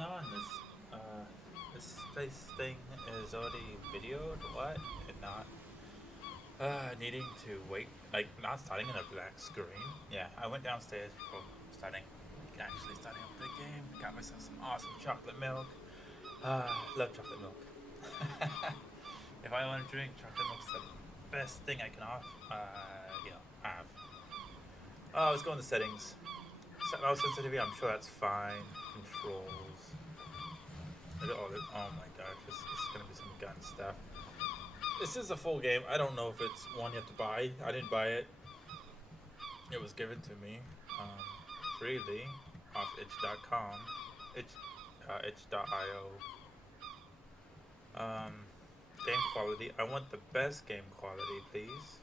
going on? This thing is already videoed, what? And not needing to wait, like not starting in a black screen. Yeah, I went downstairs before starting, actually starting up the game. Got myself some awesome chocolate milk. Love chocolate milk. If I want to drink chocolate milk's the best thing I can have. Let's go into settings. Set mouse sensitivity, I'm sure that's fine. Controls. Look at all this. Oh my gosh, this is gonna be some gun stuff. This is a full game. I don't know if it's one you have to buy. I didn't buy it. It was given to me freely off itch.com. Itch.io. Game quality. I want the best game quality, please.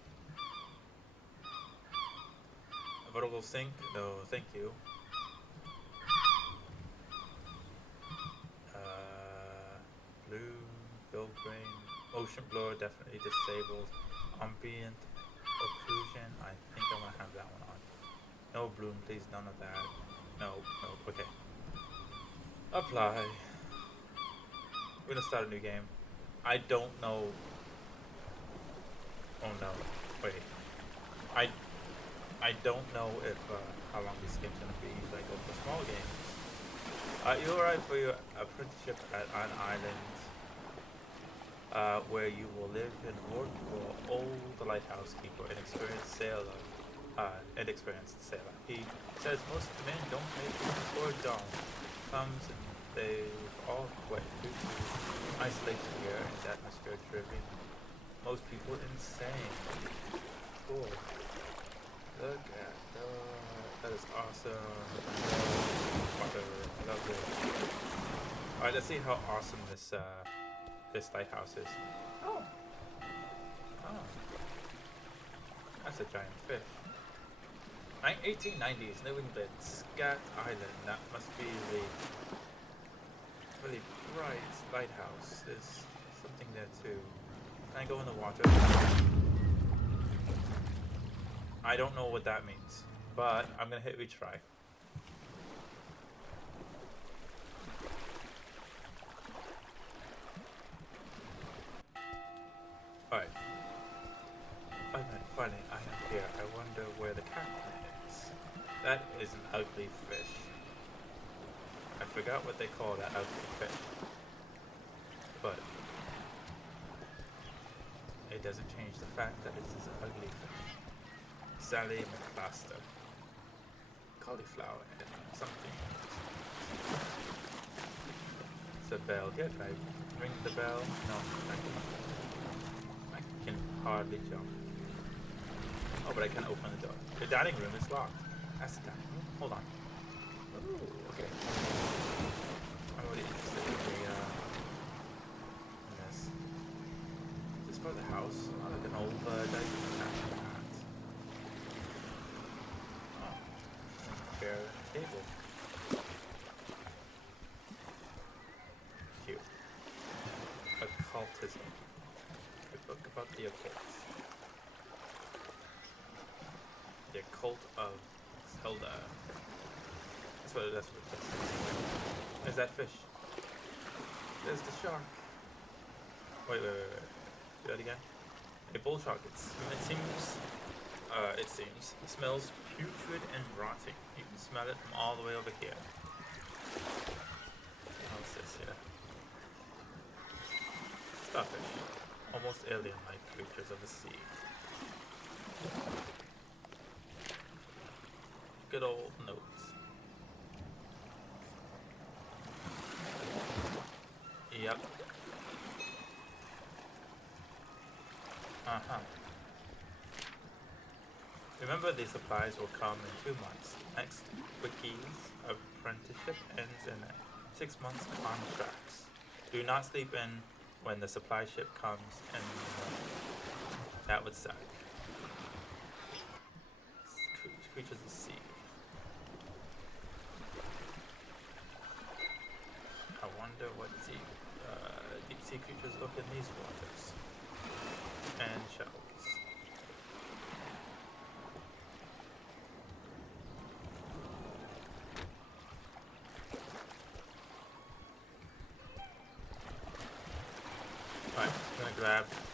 Vertical sync? No, thank you. Blue, fill grain, ocean blur definitely disabled. Ambient occlusion, I think I want to have that one on. No bloom, please, none of that. No, okay. Apply. We're gonna start a new game. I don't know. Oh no, wait. I don't know if how long this game's gonna be. Like for small games. You arrive for your apprenticeship at an island where you will live and work for old lighthouse keeper, an experienced sailor. He says most men don't make it before dawn comes, and they've all quit due to isolation here and atmosphere driving most people insane. Cool. Look at that is awesome. Water, I love it. Alright, let's see how awesome this lighthouse is. Oh. That's a giant fish. 1890s, New England, Scat Island. That must be the really bright lighthouse. There's something there too. Can I go in the water? I don't know what that means, but I'm gonna hit retry. Alright. Finally, I am here. I wonder where the captain is. That is an ugly fish. I forgot what they call that ugly fish. But it doesn't change the fact that it is an ugly fish. Sally McClaster. Cauliflower and something. It's a bell. Yeah, can I ring the bell? No, I can hardly jump. Oh, but I can open the door. The dining room is locked. That's the dining room. Hold on. Ooh, okay. I'm already interested in this. Is this part of the house? Oh, like an old dining room. Chair and table. Cute. Occultism. A book about the occult. The occult of Zelda. That's what it is. There's that fish. There's the shark. Wait. Do that again. A bull shark. It smells putrid and rotting. You can smell it from all the way over here. What's this here? Starfish. Almost alien-like creatures of the sea. Good old notes. Yep. Remember, the supplies will come in 2 months. Next, Wiki's apprenticeship ends in 6 months contracts. Do not sleep in when the supply ship comes, and that would suck. Creatures of the sea. I wonder what deep sea creatures look in these waters. And shells.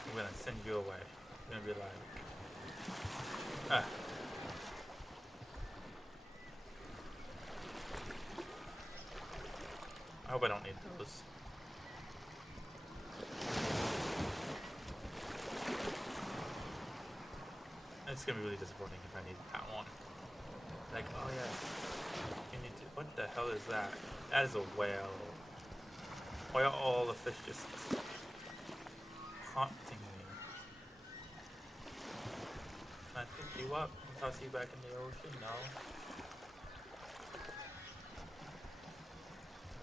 I'm gonna send you away. I'm gonna be like, ah. I hope I don't need those. It's gonna be really disappointing if I need that one. Like, oh yeah, you need to. What the hell is that? That is a whale. Why are all the fish just haunting me? Can I pick you up and toss you back in the ocean? No.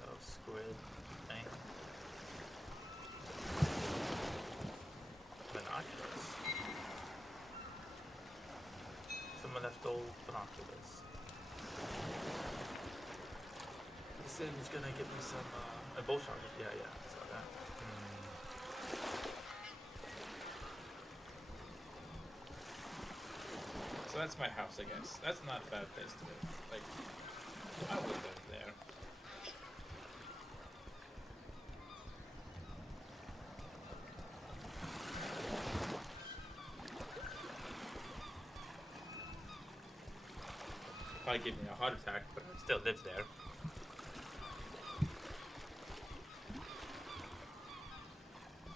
Oh, squid thing. Binoculars. Someone left old binoculars. He said he was gonna give me some, a bull shark. Yeah, I saw that. So that's my house, I guess. That's not a bad place to live. Like, I would live there. Probably give me a heart attack, but I still live there.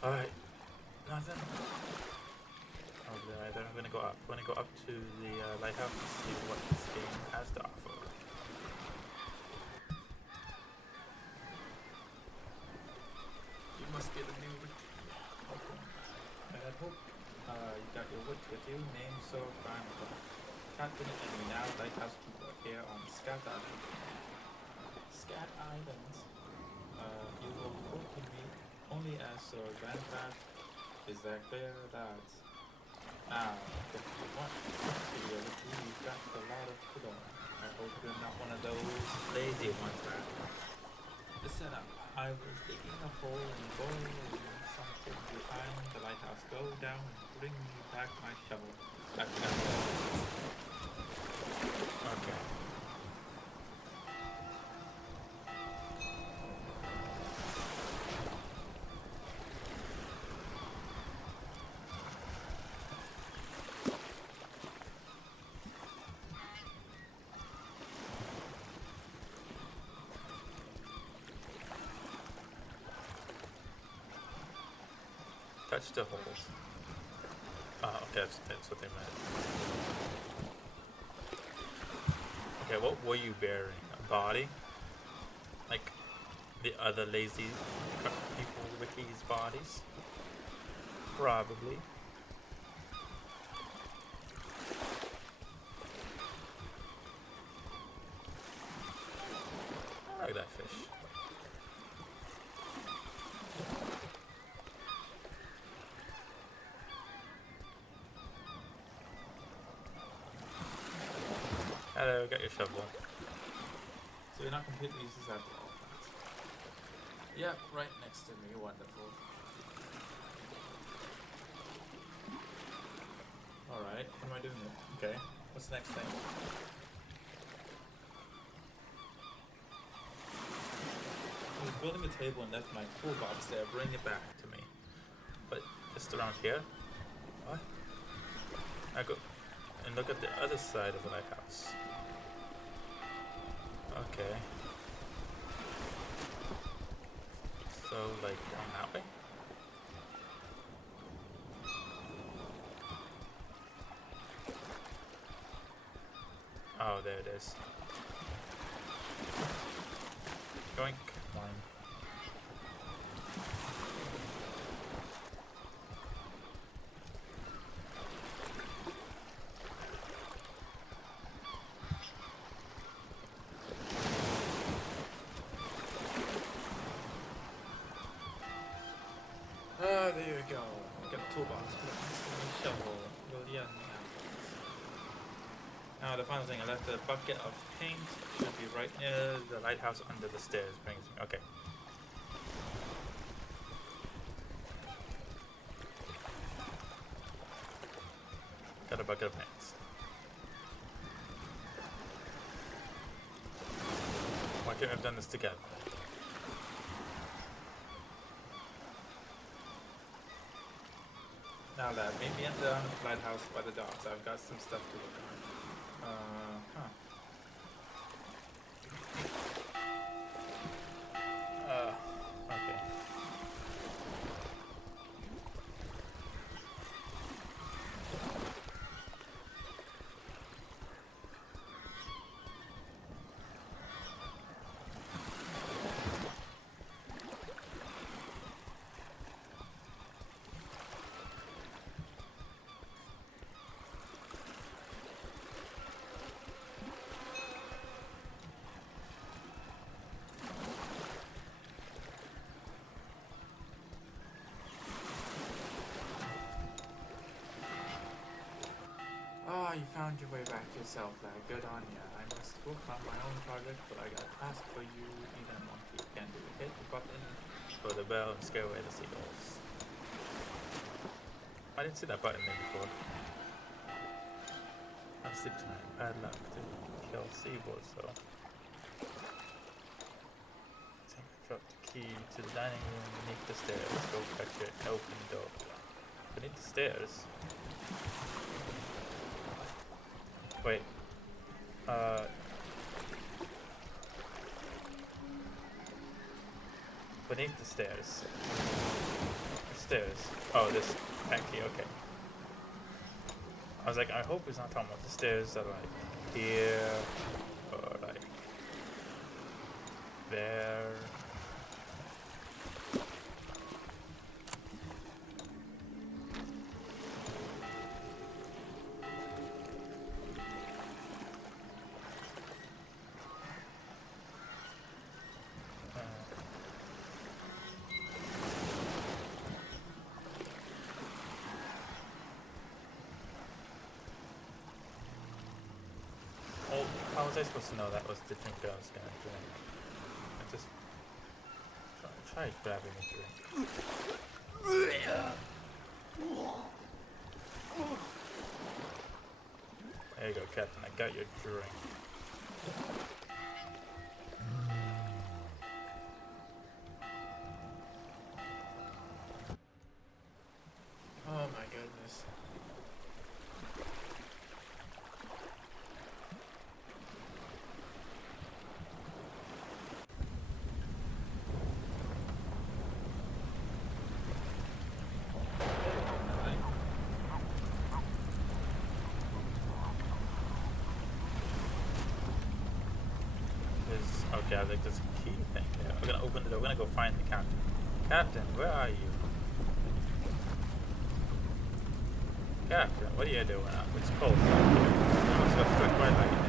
Alright. Nothing over there either. I'm gonna go up. I'm gonna go up to the lighthouse and see what this game has to offer. You must be the new witch. Welcome. I hope you got your witch with you. Name so fine. Captain and we now lighthouse keeper here on Scat Island. Scat Island. You will report to me only as Sir Grandpa. Is that clear? That. Now, if you want to be able to, you've got a lot of to learn. I hope you're not one of those lazy ones that. Listen up. I was digging a hole and boiling something behind the lighthouse. Go down and bring me back my shovel. I forgot that. Okay. Touch the holes. Oh, okay, that's what they meant. Okay, what were you bearing? A body? Like the other lazy people Ricky's bodies? Probably. I like that fish. Hello, got your shovel. So you're not completely useless after all that. Yep, right next to me, wonderful. Alright, what am I doing here? Okay, what's the next thing? I was building a table and left my toolbox there, bring it back to me. But just around here? What? I go and look at the other side of the lighthouse. Okay. So, like, down that way? Oh, there it is. Yoink. Mine. Ah, there you go. I got a toolbox. Shovel. William. Now the final thing, I left a bucket of paint. Should be right near the lighthouse under the stairs. Okay. Got a bucket of paint. Why couldn't I have done this together? Now that meet me at the lighthouse by the docks. I've got some stuff to look on. Huh. Okay. Oh, you found your way back yourself, lad. Good on ya. I must work on my own project, but I got a task for you. Even a monkey can do. Hit the button for the bell and scare away the seagulls. I didn't see that button there before. I'll sleep tonight. Bad luck to kill seagulls, though. Take I dropped the key to the dining room beneath the stairs. Go fetch it. Open the door. Beneath the stairs? Wait. Beneath the stairs. The stairs. Oh, this back key, okay. I was like, I hope he's not talking about the stairs that are like here or like there. How was I supposed to know that was the drink that I was gonna drink? I just tried grabbing a drink. There you go, Captain. I got your drink. Oh my goodness. Okay, I think there's a key thing there. We're gonna open the door. We're gonna go find the captain. Captain, where are you? Captain, what are you doing up? It's cold out here. I almost got struck by lightning.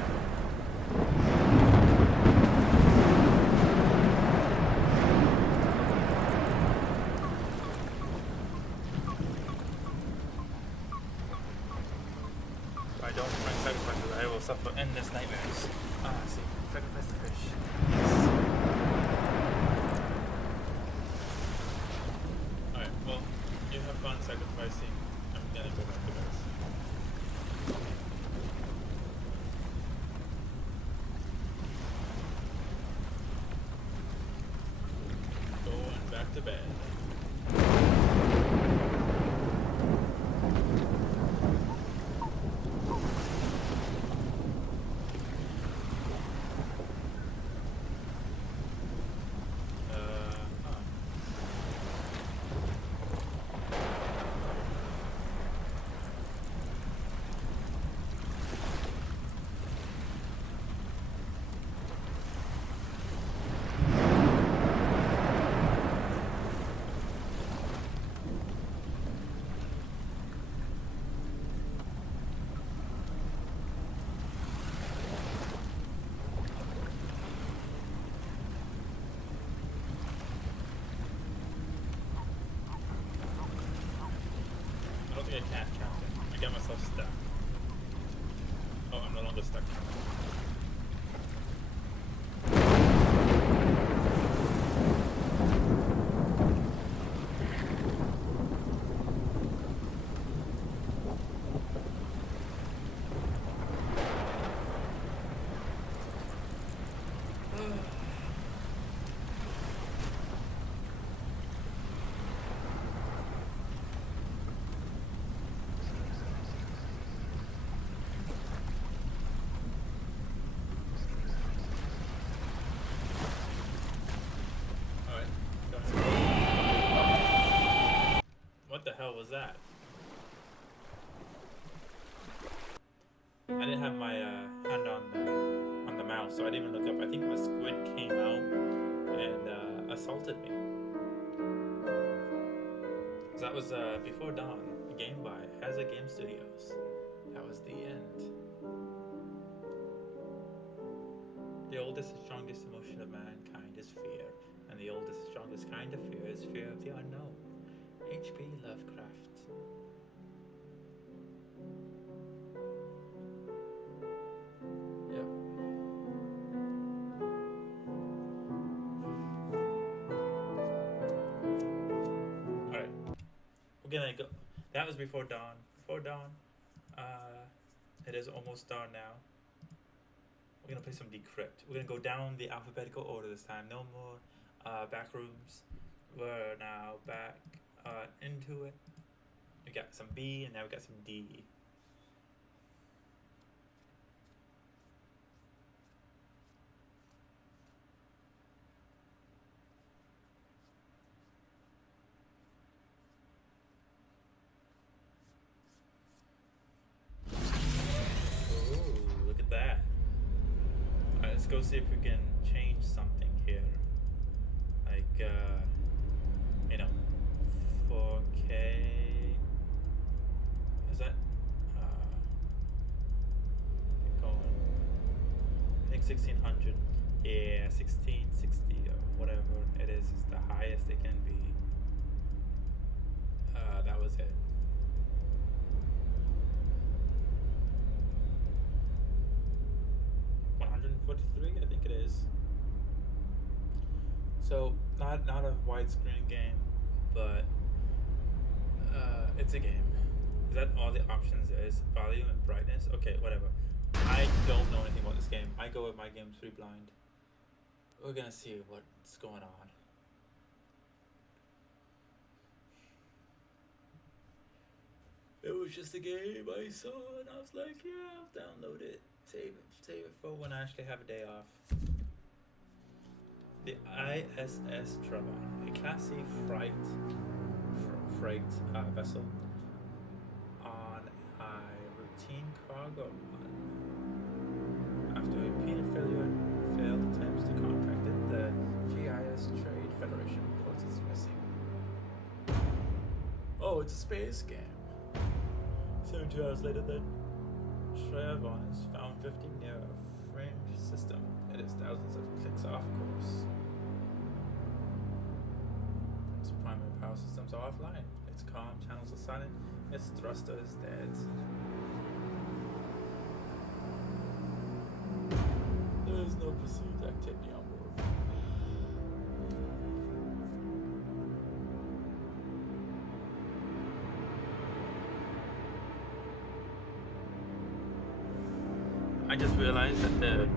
If I don't bring sacrifices, I will suffer endless nightmares. Ah, I see. Sacrifice the fish. Yes. Alright, well, you have fun sacrificing. I'm gonna go back to bed. Going back to bed. I can't, Captain. I got myself stuck. Oh, I'm no longer stuck. was that? I didn't have my hand on the mouse, so I didn't even look up. I think a squid came out and assaulted me. So that was Before Dawn, a game by Hazard Game Studios. That was the end. The oldest and strongest emotion of mankind is fear, and the oldest and strongest kind of fear is fear of the unknown. H.P. Lovecraft. Yep. Alright. We're gonna go. That was Before Dawn. Before Dawn. It is almost dawn now. We're gonna play some Decrypt. We're gonna go down the alphabetical order this time. No more back rooms. We're now back into it. We got some B and now we got some D. Ooh, look at that. Alright, let's go see if we can change something here. Like, you know, 4K. Is that? Going. I think 1600. Yeah, 1660 or whatever it is the highest it can be. That was it. I think it is. So not a widescreen game, but it's a game. Is that all the options is? Volume and brightness? Okay, whatever. I don't know anything about this game. I go with my games pretty blind. We're gonna see what's going on. It was just a game I saw and I was like, yeah, I'll download it. Save it for when I actually have a day off. The ISS Trevon, a classy freight vessel on a routine cargo run. After repeated failed attempts to contact it, the GIS Trade Federation reports it's missing. Oh, it's a space game. 72 hours later, the Trevon is found drifting near a fringe system. It is thousands of clicks off course. Its primary power systems are offline. Its comm channels are silent. Its thruster is dead. There is no perceived activity on board. I just realized that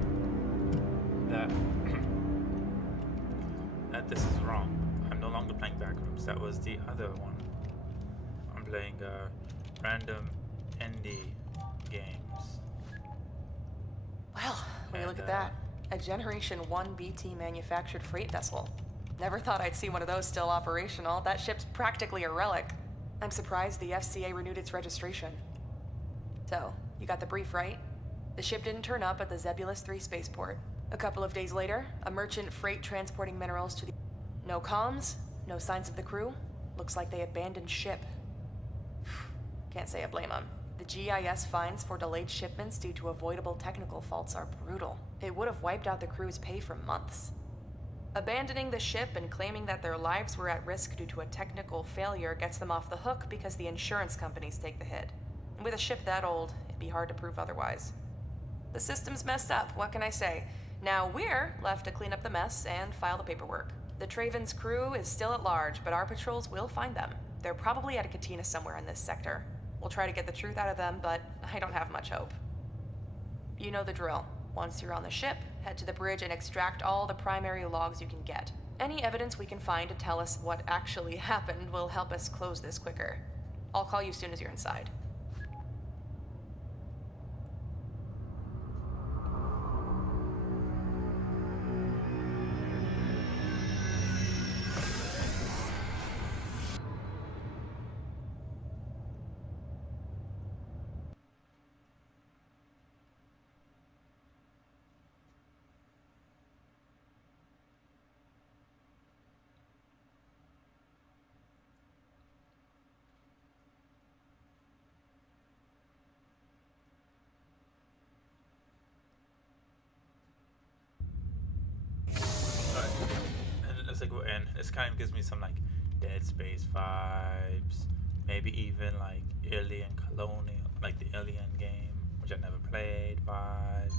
that this is wrong. I'm no longer playing Backrooms. That was the other one. I'm playing random indie games. Well, when you look at that, a Generation 1 BT manufactured freight vessel. Never thought I'd see one of those still operational. That ship's practically a relic. I'm surprised the FCA renewed its registration. So, you got the brief, right? The ship didn't turn up at the Zebulus 3 spaceport. A couple of days later, a merchant freight transporting minerals to the... No comms, no signs of the crew. Looks like they abandoned ship. Can't say I blame them. The GIS fines for delayed shipments due to avoidable technical faults are brutal. It would have wiped out the crew's pay for months. Abandoning the ship and claiming that their lives were at risk due to a technical failure gets them off the hook because the insurance companies take the hit. And with a ship that old, it'd be hard to prove otherwise. The system's messed up, what can I say? Now we're left to clean up the mess and file the paperwork. The Traven's crew is still at large, but our patrols will find them. They're probably at a cantina somewhere in this sector. We'll try to get the truth out of them, but I don't have much hope. You know the drill. Once you're on the ship, head to the bridge and extract all the primary logs you can get. Any evidence we can find to tell us what actually happened will help us close this quicker. I'll call you soon as you're inside. and this kind of gives me some like Dead Space vibes, maybe even like Alien Colonial, like the Alien game, which I never played, vibes.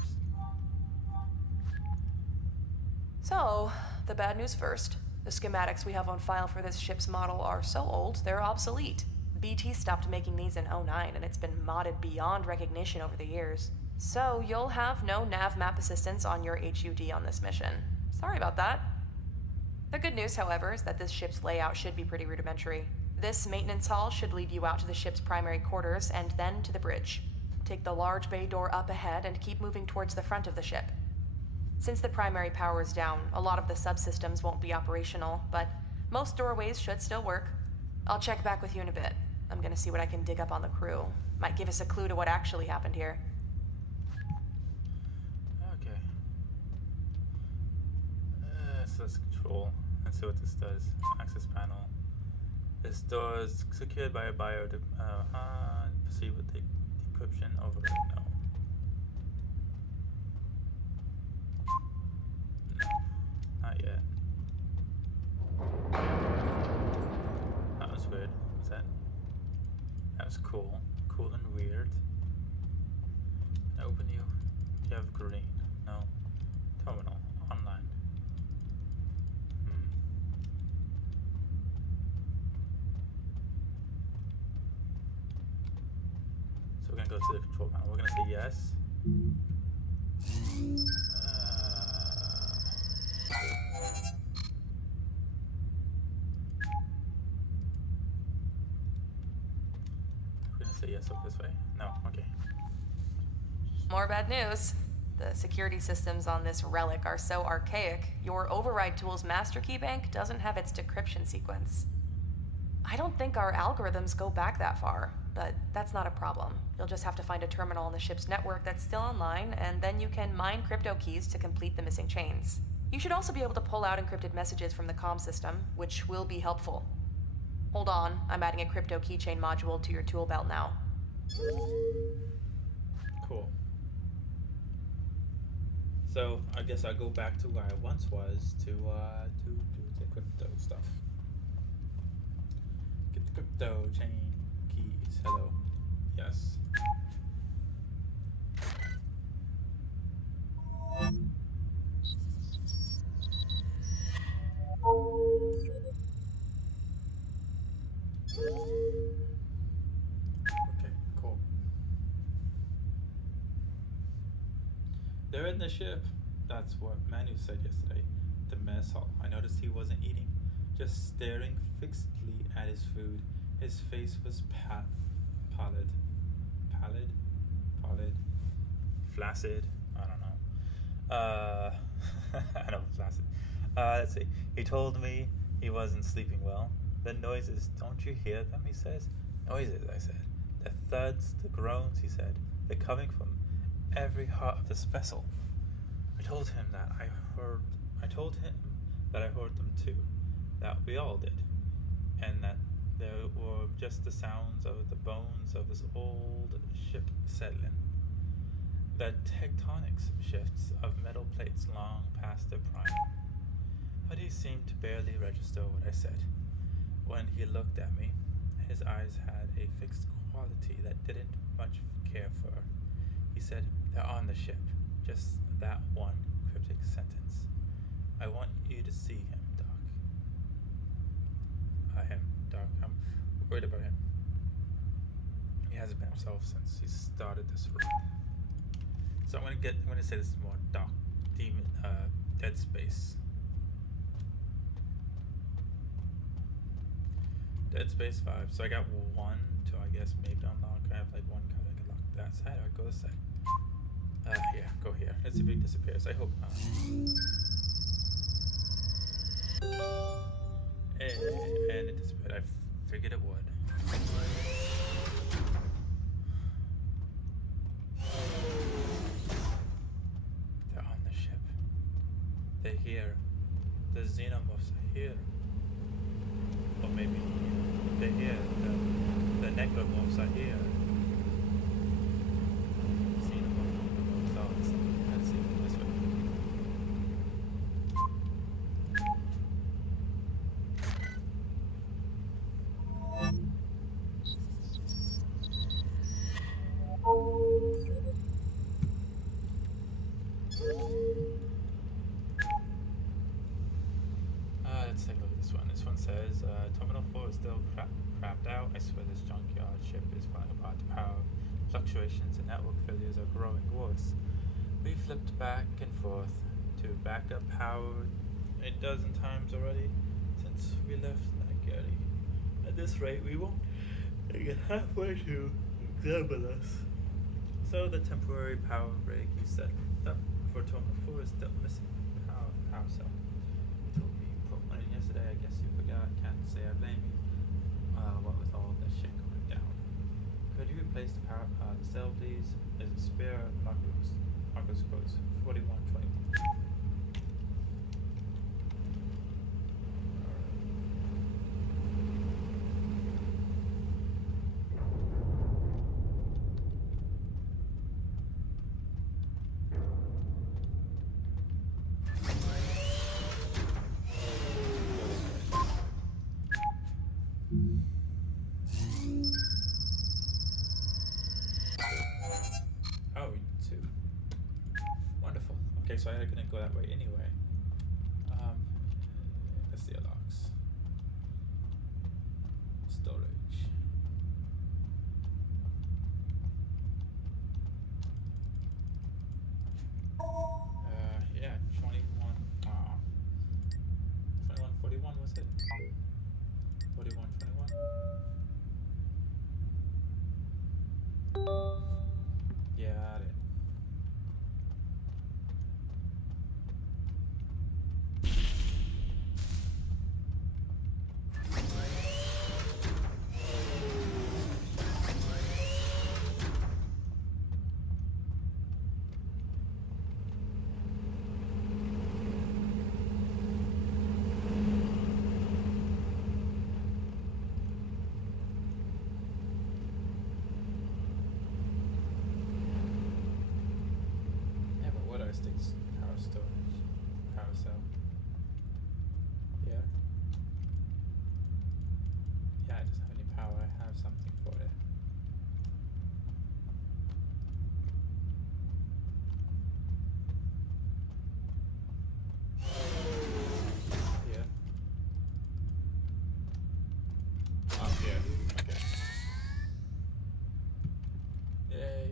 So, the bad news first. The schematics we have on file for this ship's model are so old, they're obsolete. BT stopped making these in '09, and it's been modded beyond recognition over the years. So, you'll have no nav map assistance on your HUD on this mission. Sorry about that. The good news, however, is that this ship's layout should be pretty rudimentary. This maintenance hall should lead you out to the ship's primary quarters and then to the bridge. Take the large bay door up ahead and keep moving towards the front of the ship. Since the primary power is down, a lot of the subsystems won't be operational, but most doorways should still work. I'll check back with you in a bit. I'm gonna see what I can dig up on the crew. Might give us a clue to what actually happened here. Okay. So let's control and see what this does. Access panel. This door is secured by a proceed with the decryption override. No. Not yet. That was weird. Was that? That was cool. Cool and weird. Open you. You have green. No. Terminal. Online. So we're gonna go to the control panel. We're gonna say yes. We're gonna say yes up this way. No, okay. More bad news. The security systems on this relic are so archaic, your override tool's master key bank doesn't have its decryption sequence. I don't think our algorithms go back that far, but that's not a problem. You'll just have to find a terminal on the ship's network that's still online, and then you can mine crypto keys to complete the missing chains. You should also be able to pull out encrypted messages from the comm system, which will be helpful. Hold on, I'm adding a crypto keychain module to your tool belt now. Cool. So I guess I'll go back to where I once was to do the crypto stuff. Get the crypto chain keys. Hello. Yes. Okay, cool. They're in the ship. That's what Manu said yesterday. The mess hall. I noticed he wasn't eating, just staring fixedly at his food. His face was pallid, flaccid. I don't know. I know, flaccid. Let's see. He told me he wasn't sleeping well. The noises, don't you hear them? He says. Noises, I said. The thuds, the groans, he said. They're coming from every heart of this vessel. I told him that I heard them too, that we all did, and that there were just the sounds of the bones of this old ship settling. The tectonics shifts of metal plates long past their prime. But he seemed to barely register what I said. When he looked at me, his eyes had a fixed quality that didn't much care for. He said, "They're on the ship." Just that one cryptic sentence. I want you to see him, Doc. Doc. I'm worried about him. He hasn't been himself since he started this run. So I'm gonna say this is more Dead Space. Dead Space 5. So I got one to, I guess, maybe unlock. I have like one card I can lock that side. Or go this side. Yeah, go here. Let's see if it disappears. I hope not. And it disappeared. I figured it would. They're on the ship. They're here. The xenomorphs are here. Or maybe they're here. The necromorphs are here. Let's see this way. Fluctuations and network failures are growing worse. We flipped back and forth to backup power a dozen times already since we left Nigeria. At this rate, we won't get halfway to examine us. So the temporary power break you set up for Terminal 4 is still missing power cell. You told me you put one in yesterday. I guess you forgot. Can't say I blame you. What with all this shit going down. Could you replace the cell, please? There's a spare Marcos quotes 4121. Oh, you too. Wonderful. Okay, so I couldn't go that way anyway. Let's see, locks. Storage. Yeah, 21. 2141 was it? 4121. Got it. Yeah, but what I stick power storage, power cell. Yeah. Yeah, it doesn't have any power. I have something for it. Yeah. Oh, yeah. Okay. Yay.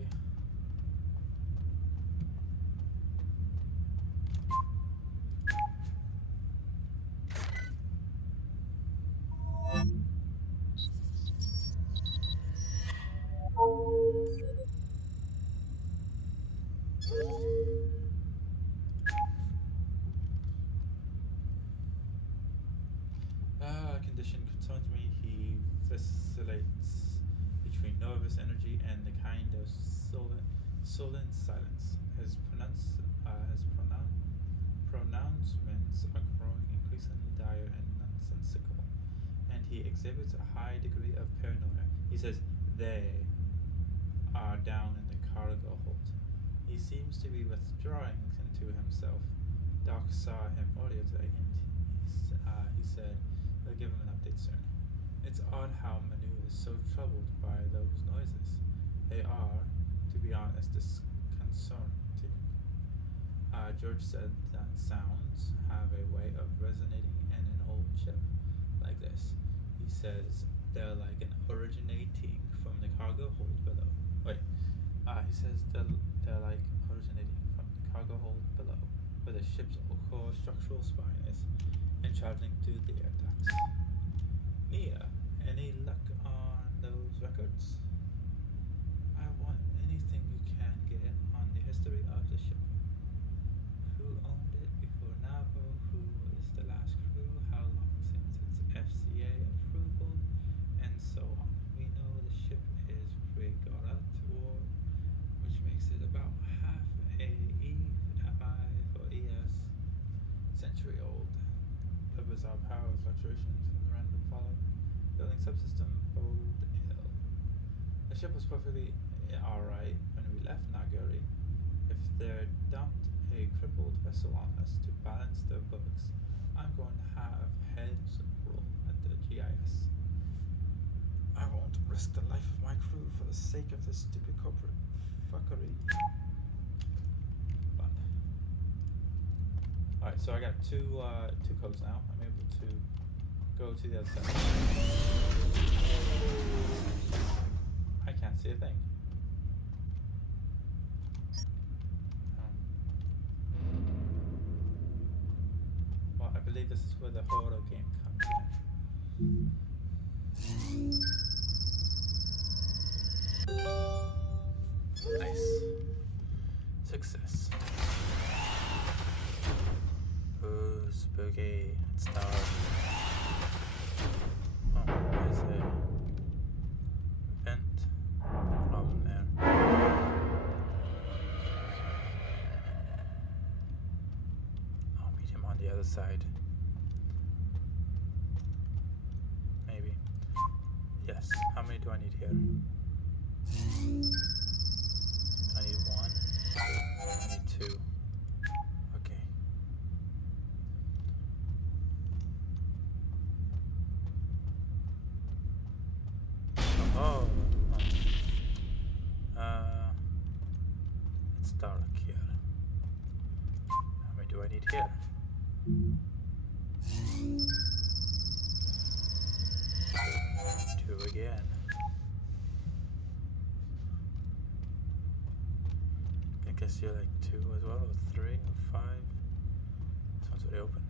Condition concerns me. He vacillates between nervous energy and the kind of sullen silence. His pronouncements are growing increasingly dire and nonsensical, and he exhibits a high degree of paranoia. He says, "They are down in the cargo hold." He seems to be withdrawing into himself. Doc saw him earlier today, and he said he'll give him an update soon. It's odd how Manu is so troubled by those noises. They are, to be honest, disconcerting. George said that sounds have a way of resonating in an old ship like this. He says they're like an originating from the cargo hold below. Wait, he says they're like originating from the cargo hold below, where the ship's core structural spine is, and traveling through the air ducts. Mia, any luck on those records? I want anything you can get on the history of the ship. Who owned it before Navo? Who is the last crew? How long since its FCA approval? And so on. We know the ship is pre-Garat War, which makes it about half a EFI for ES century old. The bizarre power fluctuations from the random following building subsystem bode ill. The ship was perfectly alright when we left Naguri. If they're dumped a crippled vessel on us to balance their books, I'm going to have heads roll at the GIS. I won't risk the life of my crew for the sake of this stupid corporate fuckery. Fun. Alright, so I got two codes now. I'm able to go to the other side. I can't see a thing. this is where the horror game comes in. Nice. Success. Ooh, spooky. It's dark. Oh, there's a vent. Problem there. I'll meet him on the other side. Maybe. Yes. How many do I need here? I need one. I need two. Okay. Oh. It's dark here. How many do I need here? Two again. I guess you're like two as well, or three, or five. This one's already open.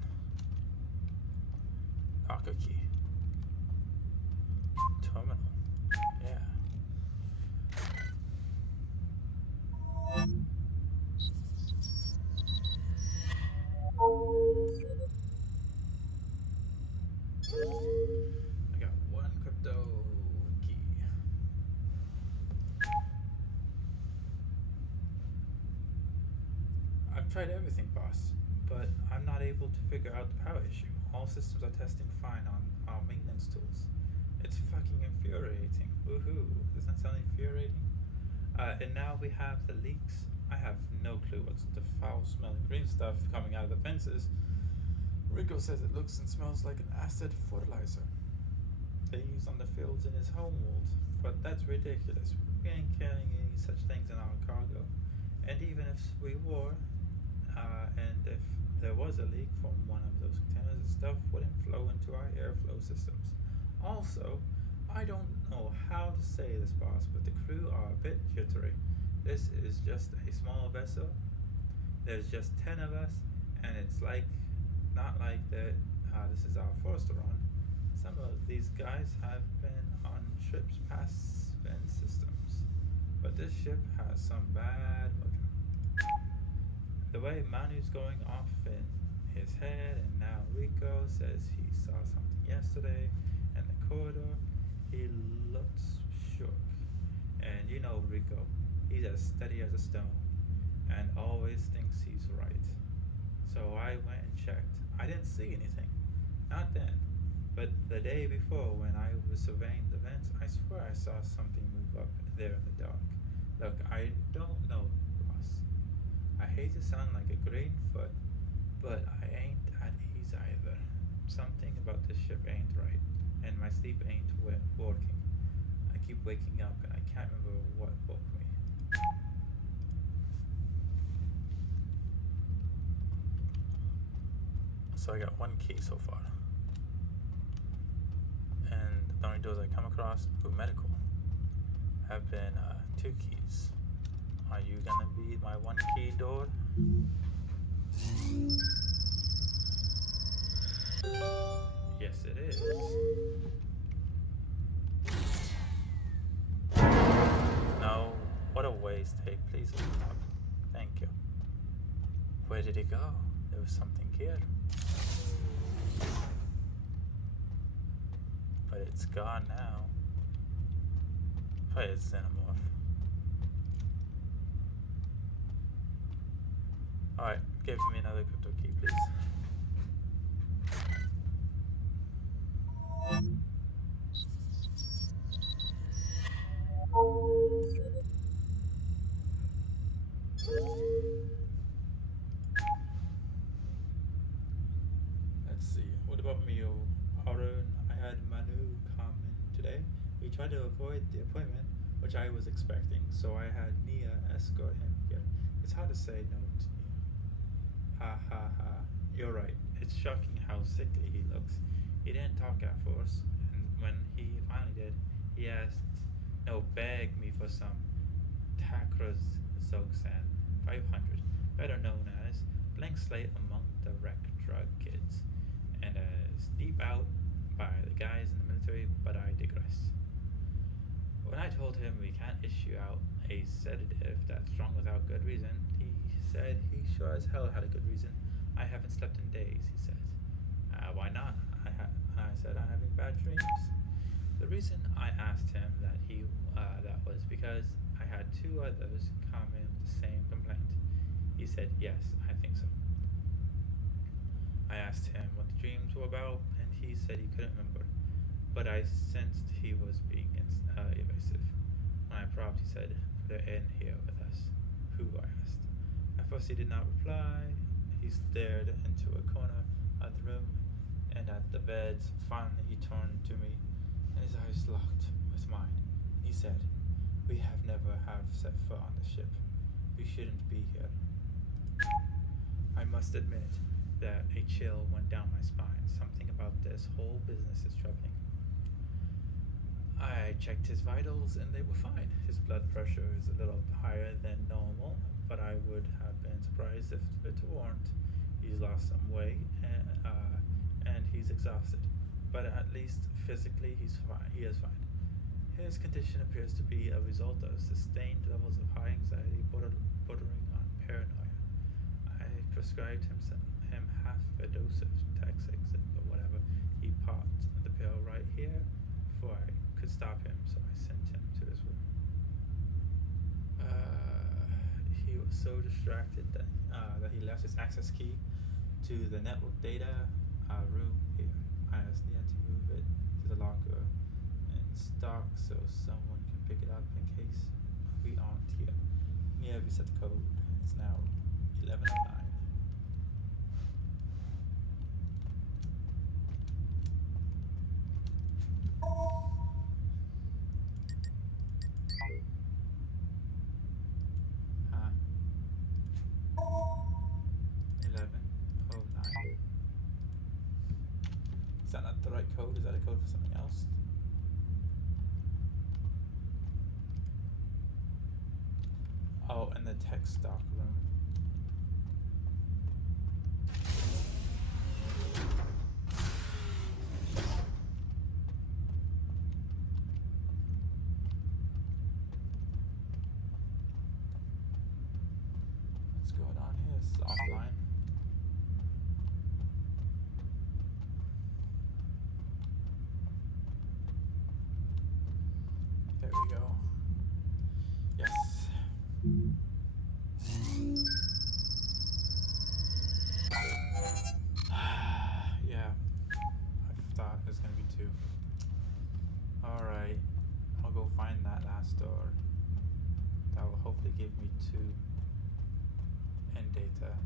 Locker key. Terminal. Yeah. I got one crypto key. I've tried everything, boss, but I'm not able to figure out the power issue. All systems are testing fine on our maintenance tools. It's fucking infuriating. Woohoo. Doesn't that sound infuriating? And now we have the leaks. I have no clue what's the foul-smelling green stuff coming out of the fences. Rico says it looks and smells like an acid fertilizer they use on the fields in his homeworld. But that's ridiculous. We ain't carrying any such things in our cargo. And even if we were, and if there was a leak from one of those containers, the stuff wouldn't flow into our airflow systems. Also, I don't know how to say this, boss, but the crew are a bit jittery. This is just a small vessel. There's just 10 of us, and it's like, not like that this is our first run. Some of these guys have been on trips past vent systems, but this ship has some bad mojo. The way Manu's going off in his head, and now Rico says he saw something yesterday in the corridor. He looks shook. And you know Rico, he's as steady as a stone and always thinks he's right. So I went and checked. I didn't see anything. Not then. But the day before, when I was surveying the vents, I swear I saw something move up there in the dark. Look, I don't know, boss. I hate to sound like a green foot, but I ain't at ease either. Something about this ship ain't right, and my sleep ain't working. I keep waking up, and I can't remember what woke me. So I got one key so far. And the only doors I come across, medical, have been 2 keys. Are you gonna be my 1 key door? Yes, it is. No, what a waste. Hey, please stop. Thank you. Where did it go? There was something here. But it's gone now. Play it, Xenomorph. Alright, give me another crypto key, please. Let's see, what about me, Arun? I had Manu come in today. We tried to avoid the appointment, which I was expecting, so I had Nia escort him here. It's hard to say no to Nia. Ha ha ha. You're right. It's shocking how sickly he looks. He didn't talk at first, and when he finally did, he begged me for some Tacrozogsan 500, better known as Blank Slate among the wreck drug kids. and a steep out by the guys in the military, but I digress. When I told him we can't issue out a sedative that's strong without good reason, he said he sure as hell had a good reason. I haven't slept in days, he said. Why not? I said I'm having bad dreams. The reason I asked him that was because I had two others come in with the same complaint. He said, yes, I think so. I asked him what the dreams were about, and he said he couldn't remember. But I sensed he was being evasive. When I probed, he said, they're in here with us. Who? I asked. At first he did not reply. He stared into a corner of the room and at the beds. Finally he turned to me, and his eyes locked with mine. He said, we have never set foot on the ship. We shouldn't be here. I must admit that a chill went down my spine. Something about this whole business is troubling. I checked his vitals and they were fine. His blood pressure is a little higher than normal, but I would have been surprised if it weren't. He's lost some weight and he's exhausted, but at least physically he's fine. He is fine. His condition appears to be a result of sustained levels of high anxiety bordering on paranoia. I prescribed him half a dose of Taxix, but whatever. He popped the pill right here before I could stop him, so I sent him to his room. He was so distracted that he left his access key to the network data room here. I asked Nia to move it to the locker in stock so someone can pick it up in case we aren't here. Nia reset the code. It's now 11:09. Is that not the right code? Is that a code for something else? Oh, in the tech stock room. What's going on here? This is offline. There we go. Yes. Yeah. I thought it was gonna be 2. Alright. I'll go find that last door. That will hopefully give me 2 end data.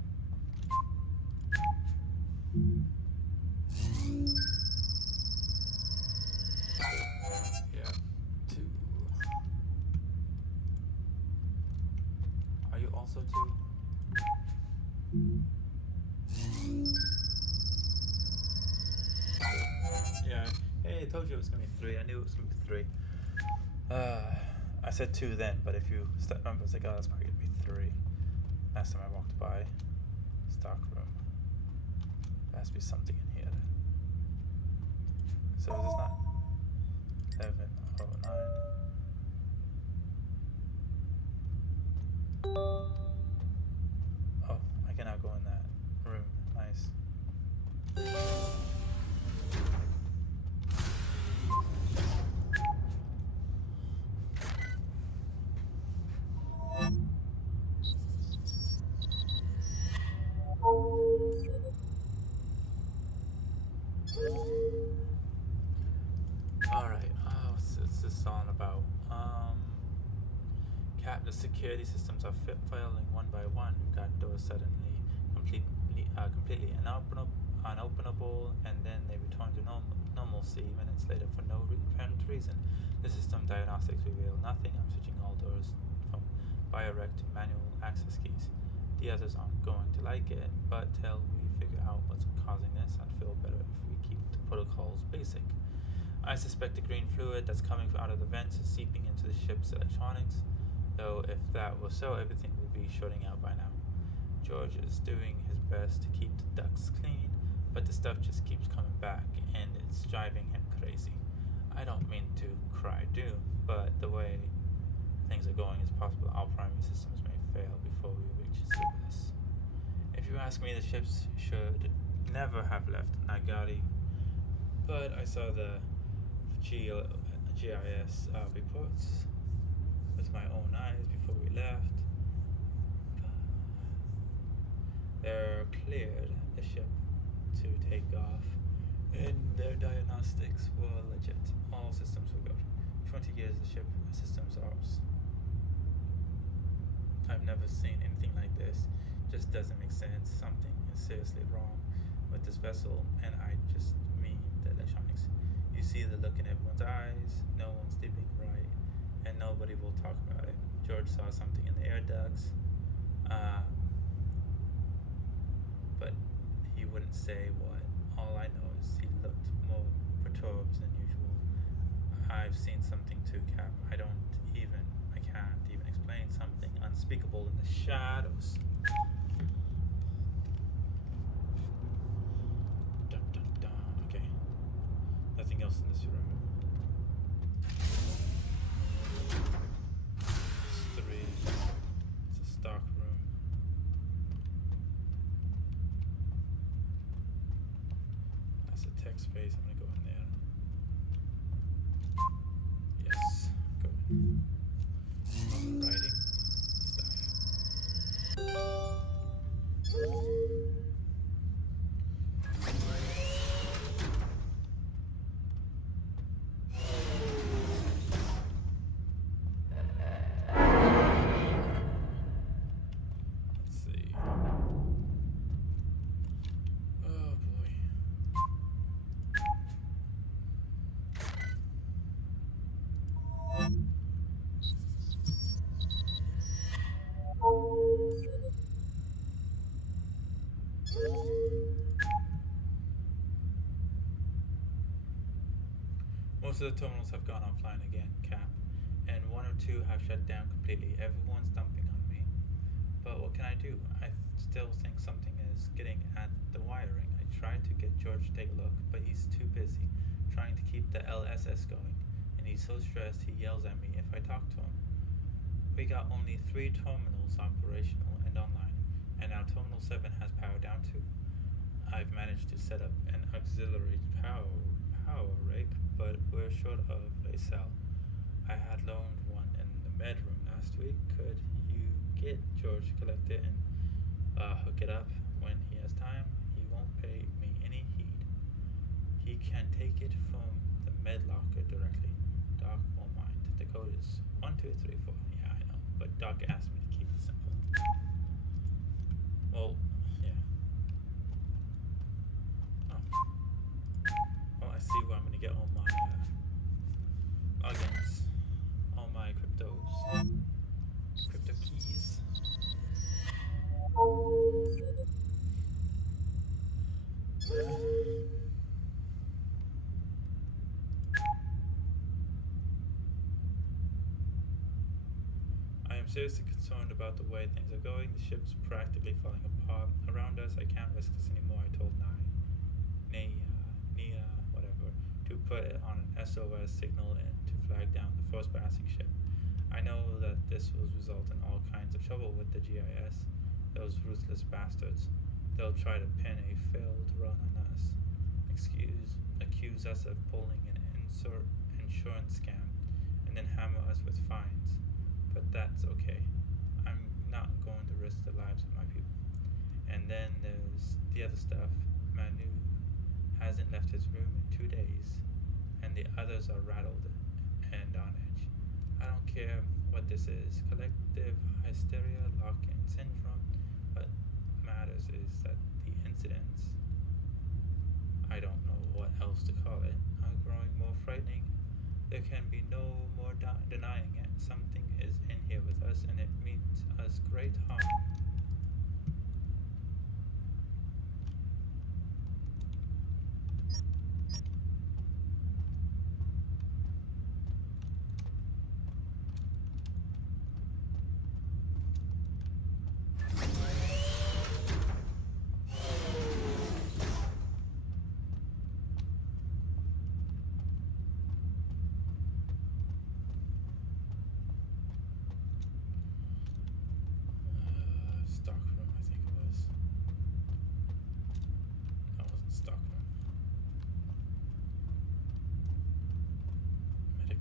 Yeah. 2. Are you also 2? Yeah. Hey, I told you it was gonna be 3. I knew it was gonna be 3. I said 2 then, but if you remember, I was like, oh, that's probably gonna be 3. Last time I walked by. Stock room. There has to be something in here. So is this not 709? Oh, I can now go in that room. Nice. Alright, what's this all about? Cap, the security systems are failing one by one. We've got doors suddenly completely unopenable, and then they return to normalcy minutes later for no apparent reason. The system diagnostics reveal nothing. I'm switching all doors from biorec to manual access keys. The others aren't going to like it, but till we figure out what's causing this, I'd feel better if we keep the protocols basic. I suspect the green fluid that's coming out of the vents is seeping into the ship's electronics, though if that were so, everything would be shutting out by now. George is doing his best to keep the ducts clean, but the stuff just keeps coming back, and it's driving him crazy. I don't mean to cry doom, but the way things are going, it's possible our primary systems may fail before we reach Sibilis. If you ask me, the ships should never have left Nagari, but I saw the GIS reports with my own eyes before we left. They're cleared the ship to take off, and their diagnostics were legit. All systems were good. 20 years the ship systems are ours. I've never seen anything like this. Just doesn't make sense. Something is seriously wrong with this vessel, and I just mean the electronics. You see the look in everyone's eyes. No one's sleeping right, and nobody will talk about it. George saw something in the air ducts, but he wouldn't say what. All I know is he looked more perturbed than usual. I've seen something too, Cap. I can't even explain something unspeakable in the shadows. Dun, dun, dun. Okay. Nothing else in this room. It's 3. It's a stock room. That's a tech space. I'm gonna go in there. Yes. Go in. Writing Let's see. Oh boy. Most of the terminals have gone offline again, Cap, and 1 or 2 have shut down completely. Everyone's dumping on me. But what can I do? I still think something is getting at the wiring. I tried to get George to take a look, but he's too busy trying to keep the LSS going, and he's so stressed he yells at me if I talk to him. We got only 3 terminals operational and online, and now Terminal 7 has power down too. I've managed to set up an auxiliary power rig, but we're short of a cell. I had loaned one in the bedroom last week. Could you get George to collect it and hook it up when he has time? He won't pay me any heed. He can take it from the med locker directly. Doc won't mind. The code is 1234. Yeah, I know, but Doc asked me to keep it simple. Well, yeah. Oh. Well, I see where I'm gonna get all my logins, all my crypto keys. I am seriously concerned about the way things are going. The ship's practically falling apart around us. I can't risk this anymore. I told Nia, whatever, to put it on an SOS signal and to flag down the first passing ship. I know that this will result in all kinds of trouble with the GIS. Those ruthless bastards. They'll try to pin a failed run on us. Accuse us of pulling an insurance scam, and then hammer us with fines. But that's okay. I'm not going to risk the lives of my people. And then there's the other stuff. Manu hasn't left his room in 2 days, and the others are rattled and on edge. I don't care what this is. Collective hysteria, lock-in syndrome. What matters is that the incidents, I don't know what else to call it, are growing more frightening. There can be no more denying it. Something is in here with us, and it means us great harm.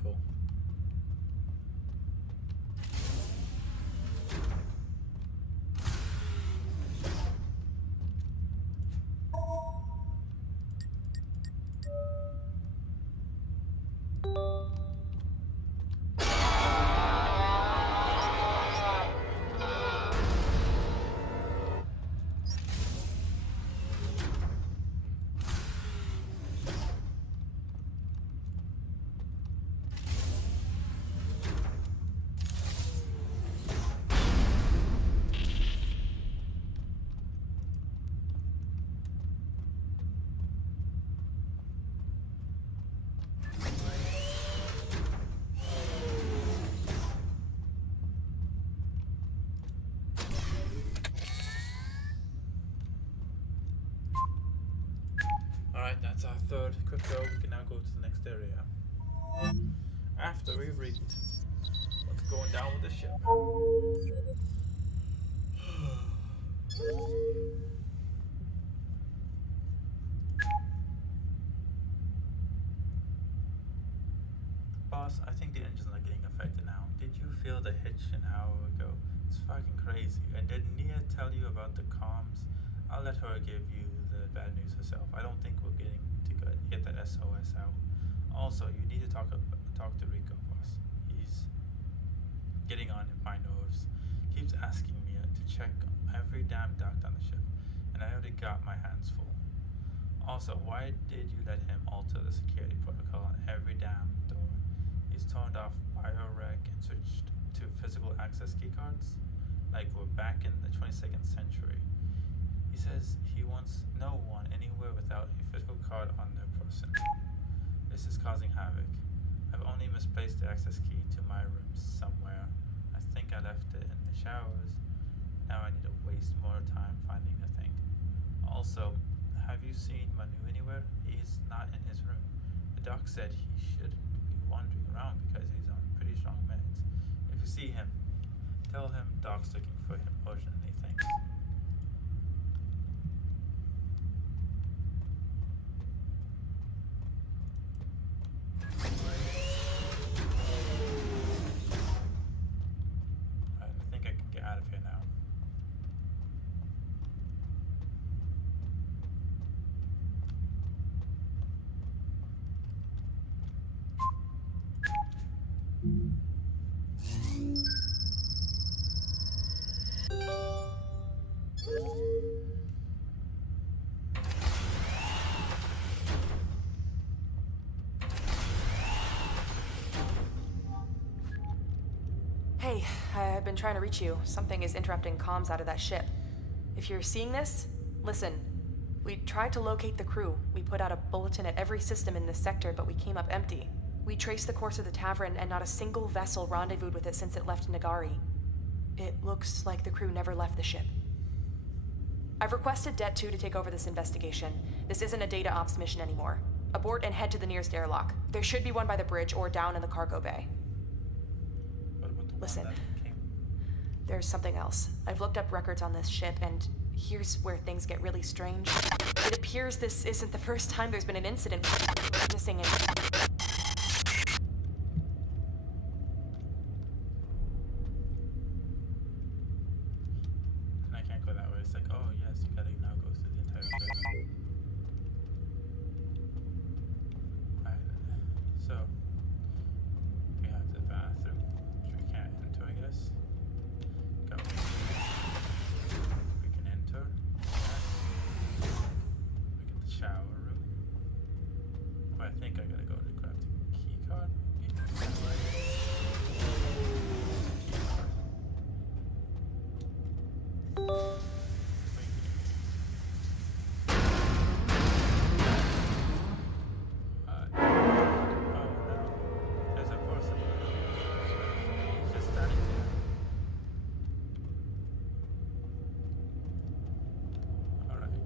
cool. Alright, that's our third crypto. We can now go to the next area. After we read what's going down with the ship. Boss, I think the engines are getting affected now. Did you feel the hitch an hour ago? It's fucking crazy. And did Nia tell you about the comms? I'll let her give you the bad news herself. I don't think we're getting to get that SOS out. Also, you need to talk to Rico, boss. He's getting on my nerves. Keeps asking me to check every damn duct on the ship, and I already got my hands full. Also, why did you let him alter the security protocol on every damn door? He's turned off biorec and switched to physical access keycards, like we're back in the 22nd century. He says he wants no one anywhere without a physical card on their person. This is causing havoc. I've only misplaced the access key to my room somewhere. I think I left it in the showers. Now I need to waste more time finding the thing. Also, have you seen Manu anywhere? He's not in his room. The doc said he shouldn't be wandering around because he's on pretty strong meds. If you see him, tell him Doc's looking for him urgently. Thanks. I think I can get out of here now. Hey, I've been trying to reach you. Something is interrupting comms out of that ship. If you're seeing this, listen. We tried to locate the crew. We put out a bulletin at every system in this sector, but we came up empty. We traced the course of the tavern, and not a single vessel rendezvoused with it since it left Nagari. It looks like the crew never left the ship. I've requested Det 2 to take over this investigation. This isn't a data ops mission anymore. Abort and head to the nearest airlock. There should be one by the bridge or down in the cargo bay. What about the Listen. one that came? There's something else. I've looked up records on this ship, and here's where things get really strange. It appears this isn't the first time there's been an incident missing in... And I can't go that way. It's like, oh yes, you gotta now go through the entire thing. Alright, so we have the bathroom, which we can't enter, I guess. Go. We can enter. Yes. We get the shower room. Oh, I think I gotta go to grab the key card. Key card. There's a person. He's just standing there. Alright.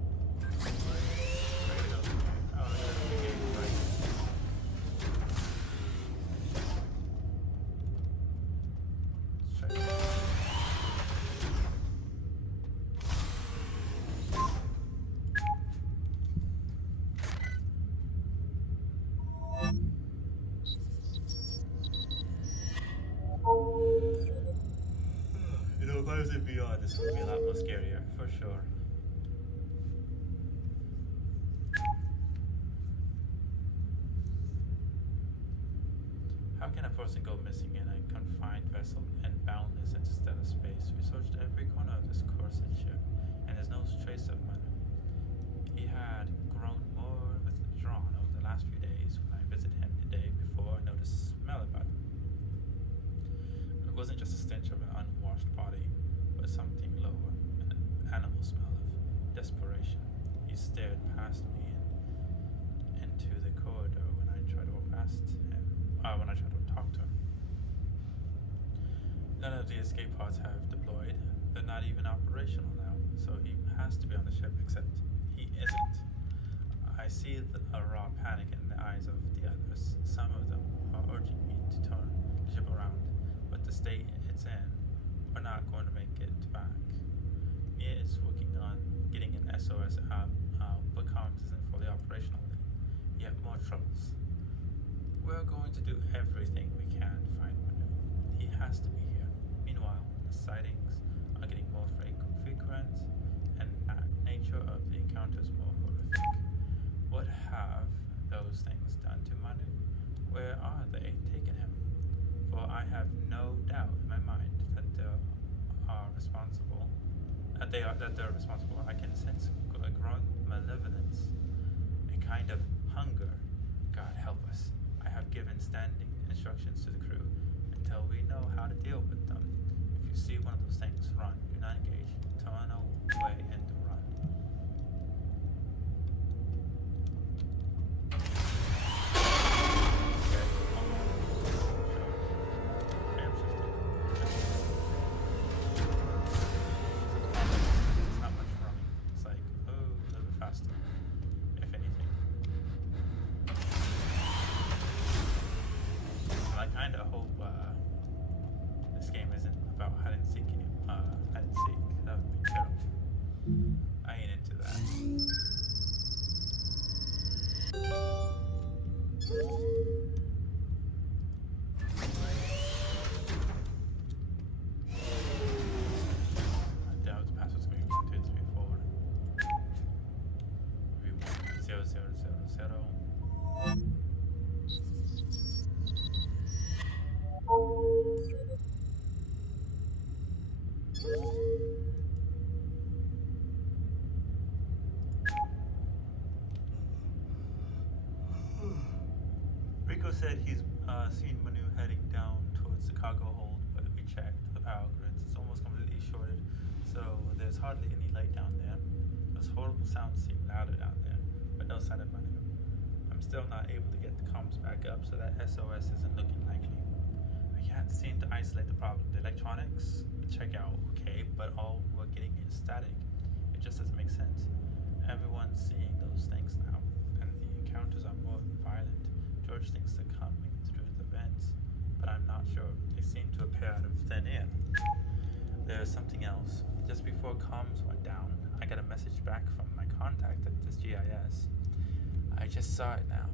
Where to go? Oh, there's the gate, right? Let's check. I was in VR, this would be a lot more scarier, for sure. How can a person go missing in a confined vessel and boundless interstellar space? We searched every corner of this cursed ship, and there's no trace of Manu. He had grown more withdrawn over the last few days. When I visited him the day before, I noticed a smell about him. It wasn't just a stench of an unwashed body, but something lower, an animal smell of desperation. He stared past me and into the corridor when I tried to walk past him. When I tried to talk to him. None of the escape pods have deployed. They're not even operational now, so he has to be on the ship, except he isn't. I see a raw panic in the eyes of the others. Some of them are urging me to turn the ship around, but the state it's in, we're not going to make it back. Mia is working on getting an SOS out, but comms isn't fully operational. Yet more troubles. We're going to do everything we can to find Manu. He has to be here. Meanwhile, the sightings are getting more frequent, and the nature of the encounters more horrific. What have those things done to Manu? Where are they taking him? For I have no doubt in my mind that they're responsible. I can sense a growing malevolence, a kind of hunger. God help us. I have given standing instructions to the crew until we know how to deal with them. If you see one of those things, run. Do not engage. Turn away and run. Okay, hold on. I am shifting. It's not much running. It's like, oh, a little bit faster, if anything. I kind of hope this game isn't about hide and seek. Hide and seek. That would be terrible. I ain't into that. I doubt the password's going to be 1, 2, 3, 4. Maybe 1, 0, 0, 0, 0. Rico said he's seen Manu heading down towards the cargo hold, but we checked the power grids. It's almost completely shorted, so there's hardly any light down there. Those horrible sounds seem louder down there, but no sign of Manu. I'm still not able to get the comms back up, so that SOS isn't looking likely. I can't seem to isolate the problem. The electronics check out okay, but all we're getting is static. It just doesn't make sense. Everyone's seeing those things now, and the encounters are more violent. George thinks they're coming through the vents, but I'm not sure. They seem to appear out of thin air. There's something else. Just before comms went down, I got a message back from my contact at this GIS. I just saw it now.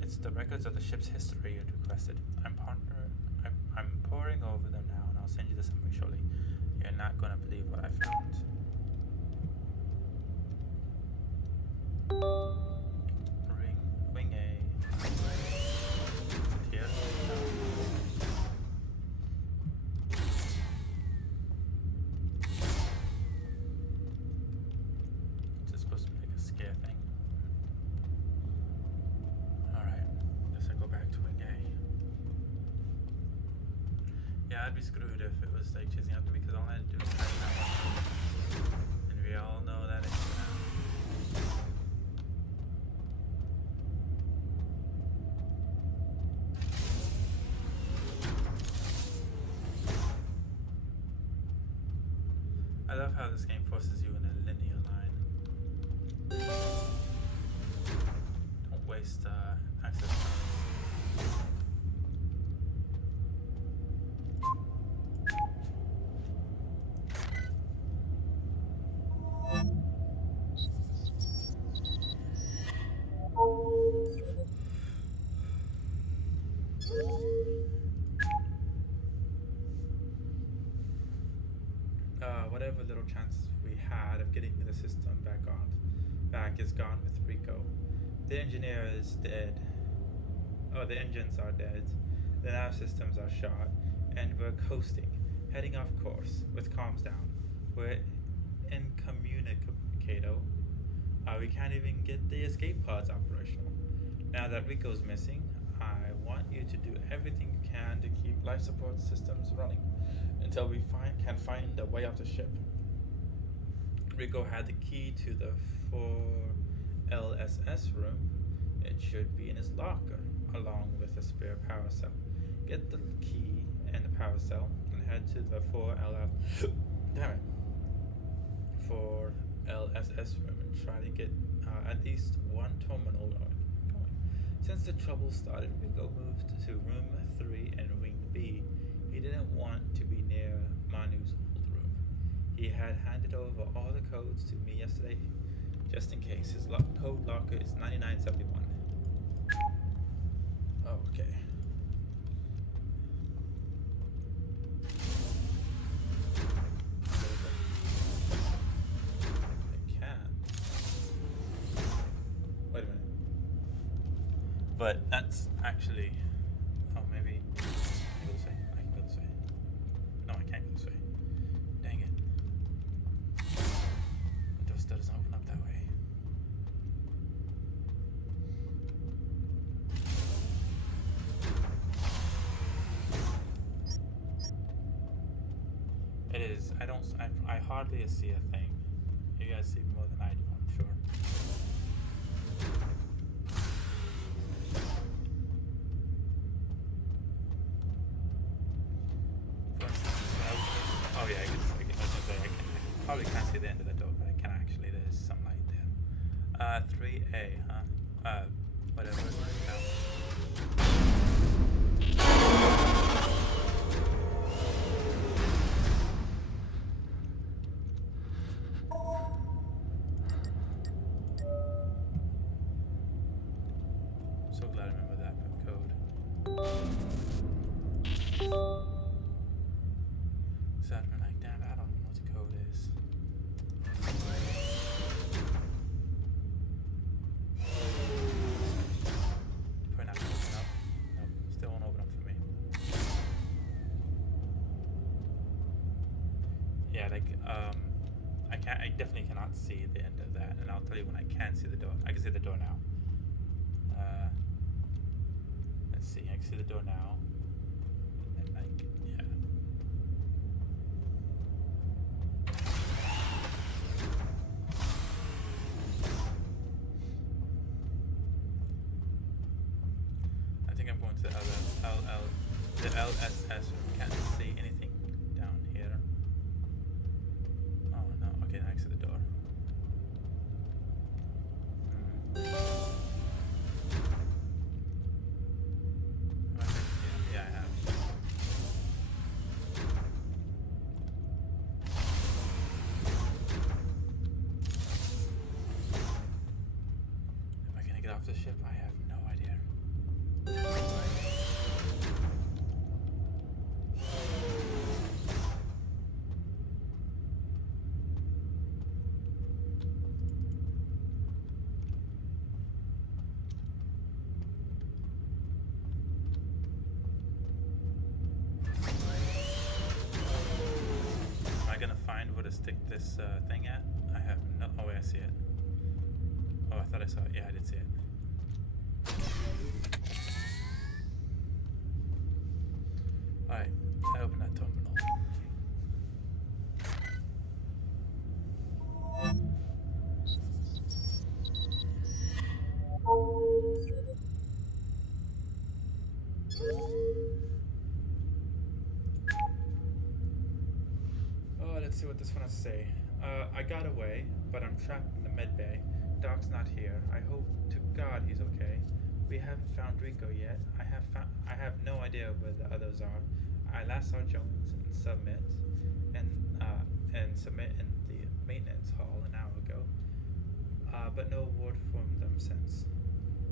It's the records of the ship's history it requested. I'm poring over them now, and I'll send you the summary shortly. You're not gonna believe what I found. Wing A. Here? No. Is this supposed to be like a scare thing? Alright, guess I go back to Wing A. Yeah, I'd be screwed if it was like chasing after me, because all I had to do was press that one. And we all know that it's now. I love how this game forces you in a linear line. Don't waste access points. whatever little chances we had of getting the system back is gone with Rico. The engineer is dead. Oh, the engines are dead. The nav systems are shot, and we're coasting, heading off course with comms down. We're incommunicado. We can't even get the escape pods operational. Now that Rico's missing, I want you to do everything you can to keep life support systems running until we can find a way off the ship. Rico had the key to the 4LSS room. It should be in his locker, along with a spare power cell. Get the key and the power cell and head to the 4LSS room and try to get at least one terminal going. Since the trouble started, Rico moved to room 3 and wing B. He didn't want to be near Manu's old room. He had handed over all the codes to me yesterday, just in case. His code locker is 9971. Oh, okay. But that's actually... Oh, maybe... I can go this way. I can go this way. No, I can't go this way. Dang it. The door still doesn't open up that way. It is. I hardly see a thing. You guys see more than I do, I'm sure. Oh yeah, I probably can't see the end of the door, but I can actually. There's some light there. 3A, huh? Whatever. No. So glad I remember that code. So I'd been like, damn, I don't even know what the code is. Probably not gonna open up. Nope, still won't open up for me. Yeah, like, I definitely cannot see the end of that, and I'll tell you when I can see the door. I can see the door now. Let's see, I can see the door now. And then, like, yeah. I think I'm going to the LSS. Can't see anything down here. Oh no, okay, next to the door. Yeah, I have. Am I gonna get off the ship? I have no idea. Am I gonna find where to stick this thing at? I have no. Oh wait, I see it. Oh, I thought I saw it. Yeah, I did see it. Alright, I open that terminal. Oh, let's see what this one has to say. I got away, but I'm trapped in the med bay. Doc's not here. I hope to God he's okay. We haven't found Rico yet. I have no idea where the others are. I last saw Jones and Submit in the maintenance hall an hour ago, but no word from them since.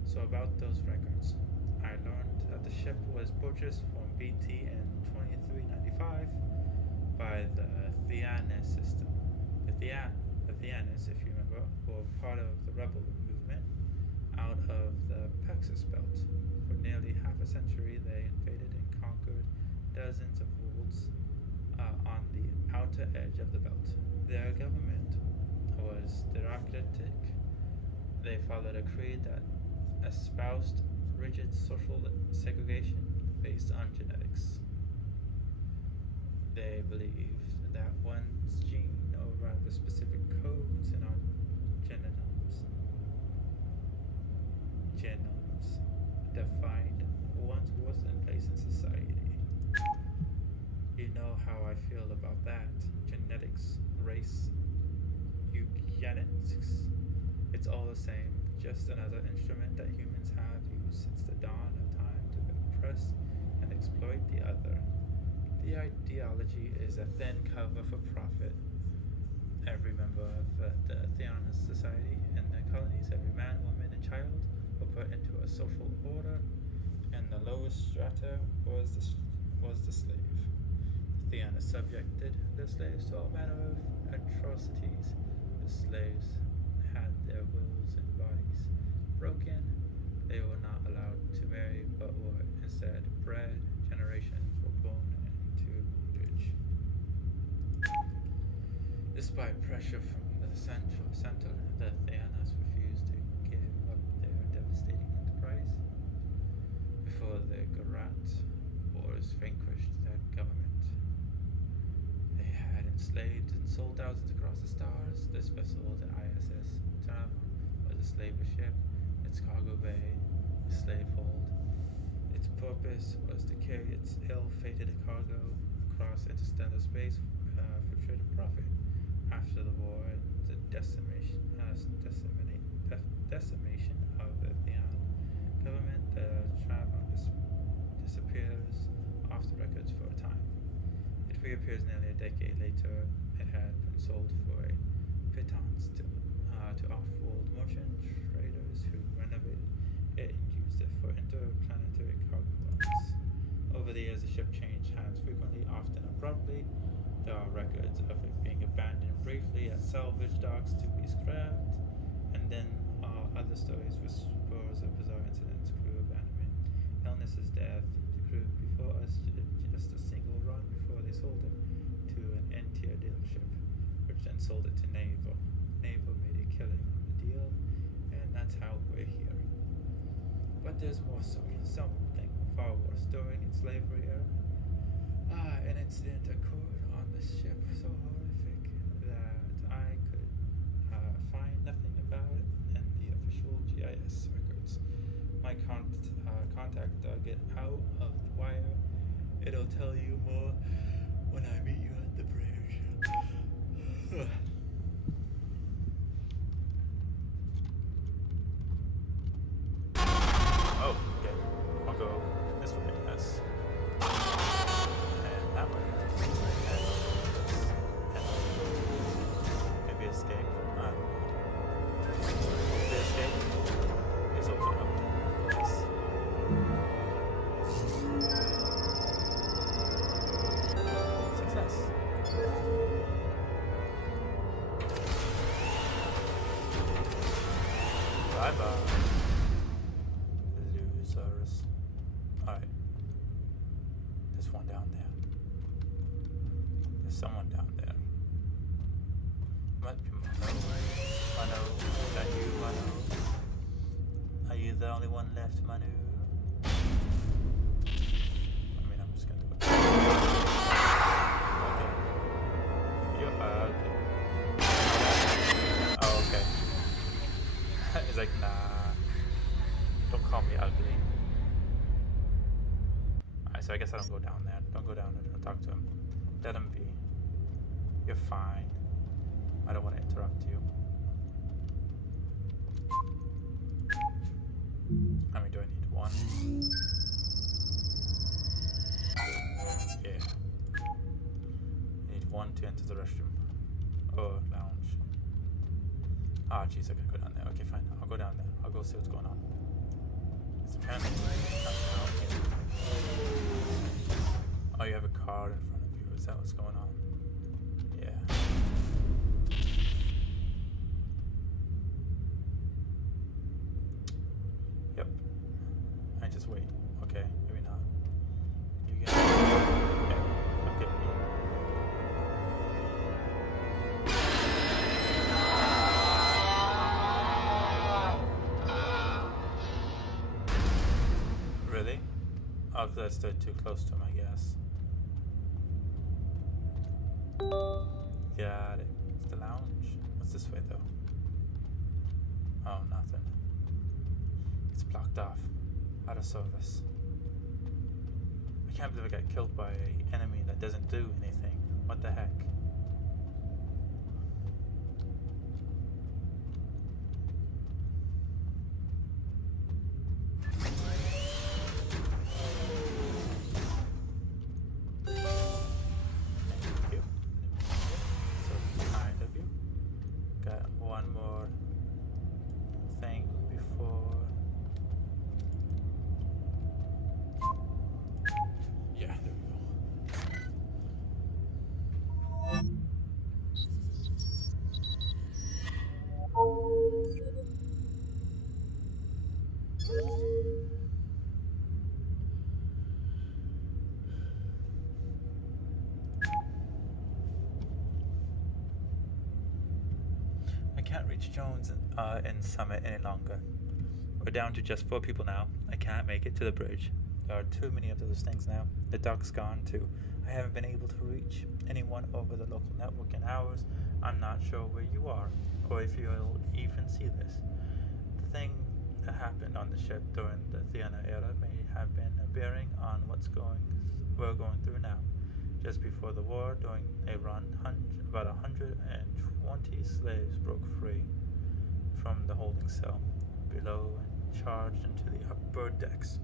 So about those records, I learned that the ship was purchased from BT in 2395 by the Theanis system. The Theanis, if you remember, were part of the rebel movement out of the Paxos Belt. For nearly half a century, they invaded and conquered dozens of worlds on the outer edge of the belt. Their government was democratic. They followed a creed that espoused rigid social segregation based on genetics. They believed that one's gene, or rather specific codes in our genomes defined one's worth and place in society. You know how I feel about that. Genetics, race, eugenics. It's all the same, just another instrument that humans have used since the dawn of time to oppress and exploit the other. The ideology is a thin cover for profit. Every member of the Theanis Society in the colonies, every man, woman, and child were put into a social order, and the lowest strata was the slave. The Theanis subjected the slaves to all manner of atrocities. The slaves had their wills and bodies broken. They were not allowed to marry, but were instead bred. Generations were born into bondage. Despite pressure from the center, the Theanis refused to give up their devastating enterprise. Before the Garat wars vanquished their government, they had enslaved and sold thousands across the stars. This vessel, the ISS Tam, was a slaver ship. Its cargo bay, a slave hold. Its purpose was to carry its ill-fated cargo across interstellar space for trade and profit. After the war and the decimation of the Thean government, the Travon disappears off the records for a time. It reappears nearly a decade later. It had been sold for a pittance to off-world merchant traders who renovated it and used it for interplanetary cargo runs. Over the years, the ship changed hands frequently, often abruptly. There are records of it being abandoned briefly at salvage docks to be scrapped, and then other stories whispers of bizarre incidents, crew abandonment, illnesses, death. The crew before us did just a single run before they sold it to an N-tier dealership, which then sold it to Naval. Naval made a killing on the deal, and that's how we're here. But there's more story, something far worse. During its slavery era, an incident occurred on the ship so horrific that I could find nothing about it in the official GIS records. My contact dug it out of the wire. It'll tell you more when I meet you at the bridge. Oh, okay. I'll go this way, yes. And that way. And maybe escape. The escape is open up. Yes. Success. Bye-bye. Losers. Alright. There's one down there. There's someone down there. Might be Manu. Is that you, Manu? Are you the only one left, Manu? I mean, I'm just gonna go. Okay. You're ugly. Oh, okay. He's like, nah. Don't call me ugly. Alright, so I guess I don't go down there. Don't go down there. Don't talk to him. Let him be. You're fine. I don't want to interrupt you. I mean, do I need one? Yeah. I need one to enter the restroom. Or lounge. Ah, jeez, I gotta go down there. Okay, fine. I'll go down there. I'll go see what's going on. It's apparently nothing else. Oh, you have a card in front of you. Is that what's going on? Yeah. Oh, because I stood too close to him, I guess. Got it. It's the lounge. What's this way, though? Oh, nothing. It's blocked off. Out of service. I can't believe I got killed by an enemy that doesn't do anything. What the heck? I can't reach Jones in Summit any longer. We're down to just 4 people now. I can't make it to the bridge. There are too many of those things now. The dock's gone too. I haven't been able to reach anyone over the local network in hours. I'm not sure where you are, or if you'll even see this. The thing that happened on the ship during the Theana era may have been a bearing on we're going through now. Just before the war, during a run, about 120 slaves broke free from the holding cell below and charged into the upper decks.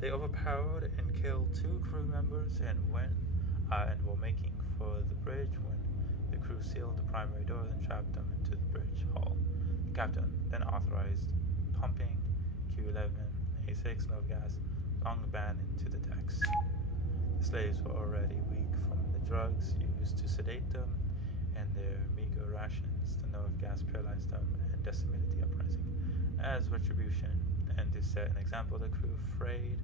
They overpowered and killed 2 crew members and were making for the bridge when the crew sealed the primary doors and trapped them into the bridge hall. The captain then authorized pumping Q11A6 nerve gas long ban into the decks. The slaves were already weak from the drugs used to sedate them, and their meager rations, the nerve gas paralyzed them and decimated the uprising. As retribution and to set an example, the crew flayed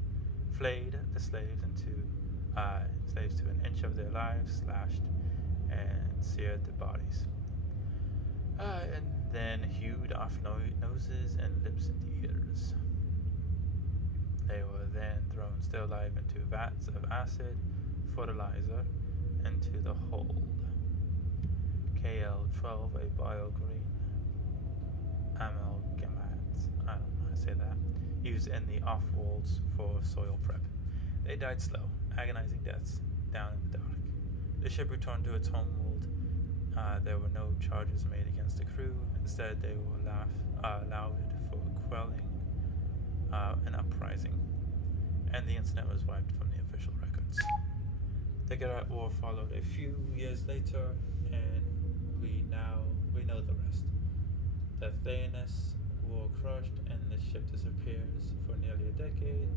the slaves to an inch of their lives, slashed and seared their bodies, and then hewed off noses and lips and ears. They were then thrown still alive into vats of acid fertilizer into the hold. KL-12, a bio-green amalgamate, I don't know how to say that, used in the off-worlds for soil prep. They died slow, agonizing deaths down in the dark. The ship returned to its homeworld. There were no charges made against the crew. Instead, they were lauded for quelling an uprising, and the incident was wiped from the official records. The Garat War followed a few years later, and we know the rest. The Thanos War crushed, and the ship disappears for nearly a decade.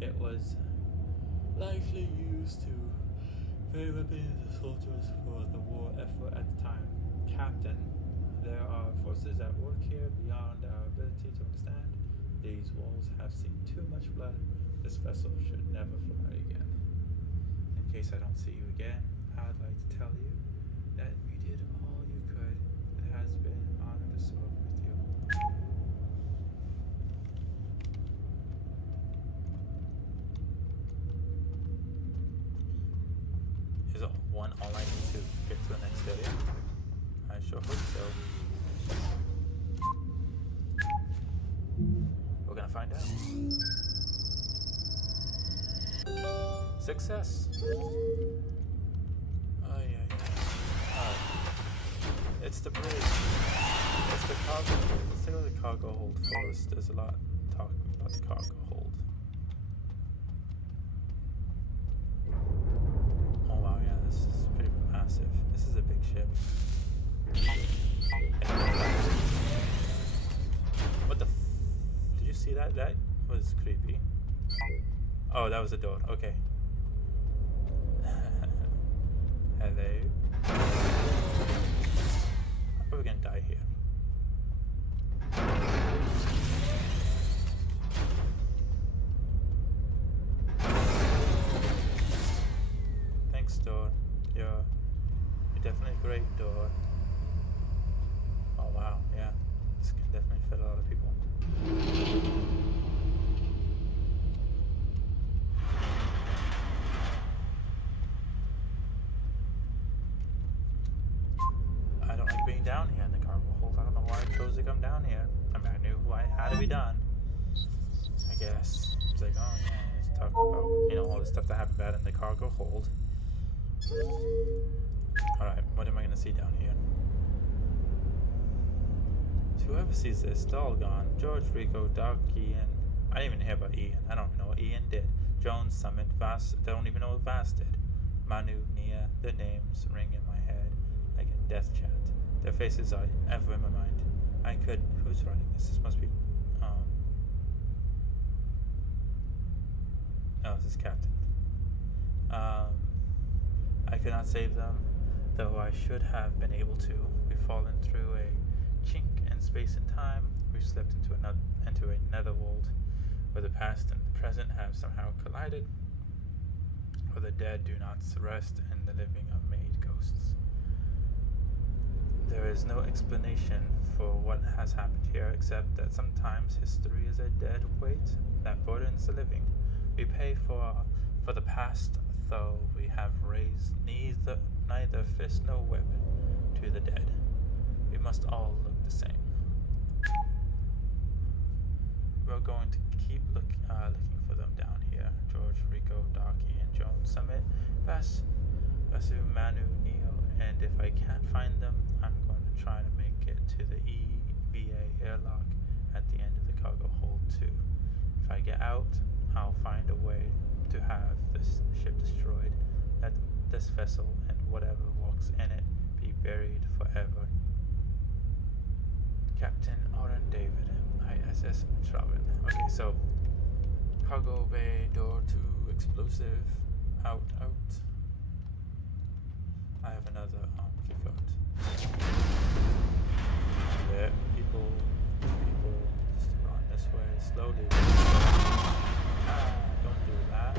It was likely used to pay weapons and soldiers for the war effort at the time. Captain, there are forces at work here beyond our ability to understand. These walls have seen too much blood. This vessel should never fly again. In case I don't see you again, I'd like to tell you that you did all you could. It has been an honor to serve with you. Is it all I need to get to the next area? I sure hope so. We're gonna find out. Success! Oh yeah. It's the bridge. It's the cargo hold. Let's take a look at the cargo hold first. There's a lot talking about the cargo hold. Oh wow, yeah, this is pretty massive. This is a big ship. What the did you see that? That was creepy. Oh, that was a door. Okay. Hello. I'm probably gonna die here. Thanks, door. You're definitely a great door. Oh wow, yeah. This can definitely fit a lot of people. chose to come down here. I mean, I knew what had to be done. I guess. He's like, oh yeah, let's talk about, you know, all the stuff that happened bad in the cargo hold. Alright, what am I gonna see down here? So whoever sees this, they're all gone. George, Rico, Doc, Ian. I didn't even hear about Ian. I don't even know what Ian did. Jones, Summit, Vass. They don't even know what Vass did. Manu, Nia, their names ring in my head like a death chant. Their faces are ever in my mind. I could. Who's writing this? This must be. Oh, this is Captain. I could not save them, though I should have been able to. We've fallen through a chink in space and time. We've slipped into a netherworld where the past and the present have somehow collided, where the dead do not rest and the living are made ghosts. There is no explanation for what has happened here, except that sometimes history is a dead weight that burdens the living. We pay for the past, though we have raised neither fist nor whip to the dead. We must all look the same. We're going to keep looking for them down here. George, Rico, Docky, and Jones, Summit, Vasu, Manu, Neo, and if I can't find them, I'm going to try to make it to the EVA airlock at the end of the cargo hold too. If I get out, I'll find a way to have this ship destroyed. Let this vessel and whatever walks in it be buried forever. Captain Oren David, ISS Traven. Okay, so cargo bay door 2 explosive. Out. I have another key card. There, people just run this way slowly. Don't do that.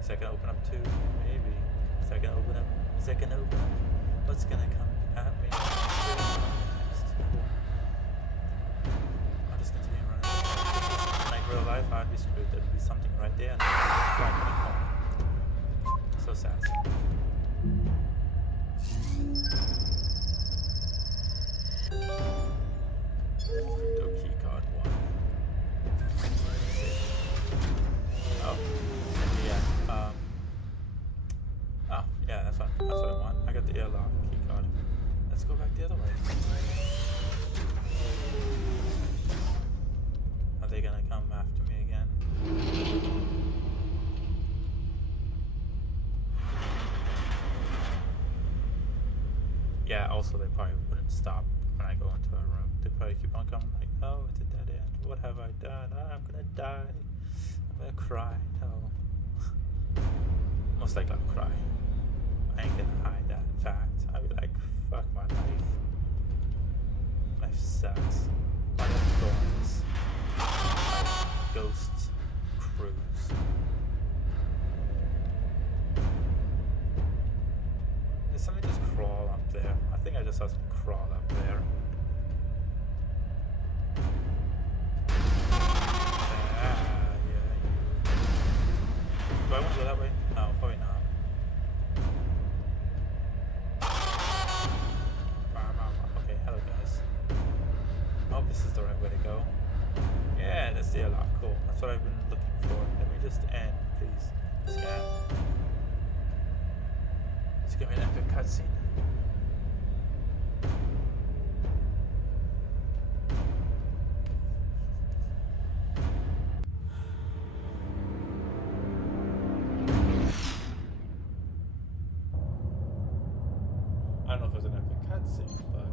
Second open up 2, maybe. Second open up. What's gonna come at me? Cool. I'll just continue running. Like real life, I'd be screwed. There'd be something right there. Right in the corner. So sad. Key card 1. Oh, yeah. Yeah, that's what I want. I got the airlock key card. Let's go back the other way. Are they gonna come after me again? Yeah, also they probably wouldn't stop when I go into a room. They probably keep on coming like, oh, it's a dead end. What have I done? I'm gonna die. I'm gonna cry. No. Most likely I'll cry. I ain't gonna hide that fact. I'll be like, fuck my life. Life sucks. My life thorns. Ghosts cruise. Did somebody just crawl up there? I think I just saw some crawl up there. Do I want to go that way? No, probably not. Okay, hello guys. I hope this is the right way to go. Yeah, that's the airlock. Cool. That's what I've been looking for. Let me just end, please. Scan. Let's give me an epic cutscene. I don't know if it was an epic cutscene, but...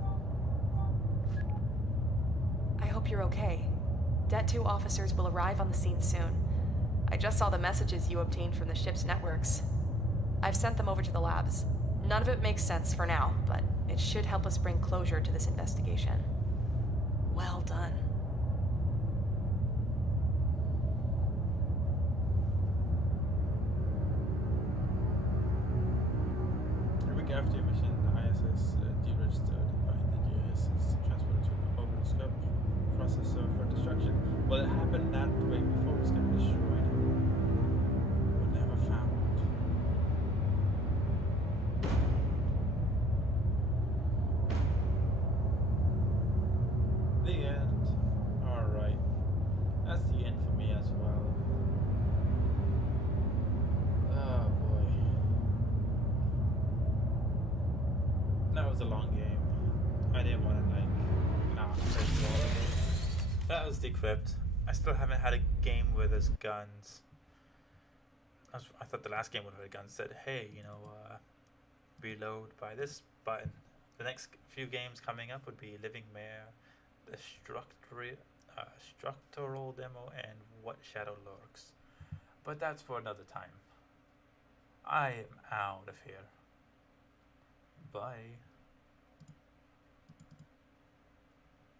I hope you're okay. Det 2 officers will arrive on the scene soon. I just saw the messages you obtained from the ship's networks. I've sent them over to the labs. None of it makes sense for now, but it should help us bring closure to this investigation. Well done. A week after your mission, the ISS de-registered by the GIS is transferred to the orbital scope processor for destruction. Well, it happened that way before it was getting destroyed. But never found. That was a long game. I didn't want to like not play through all of it. That was Decrypt. I still haven't had a game where there's guns. I thought the last game with the guns said, hey, reload by this button. The next few games coming up would be Living Mare, the structural demo, and What Shadow Lurks. But that's for another time. I am out of here. Bye.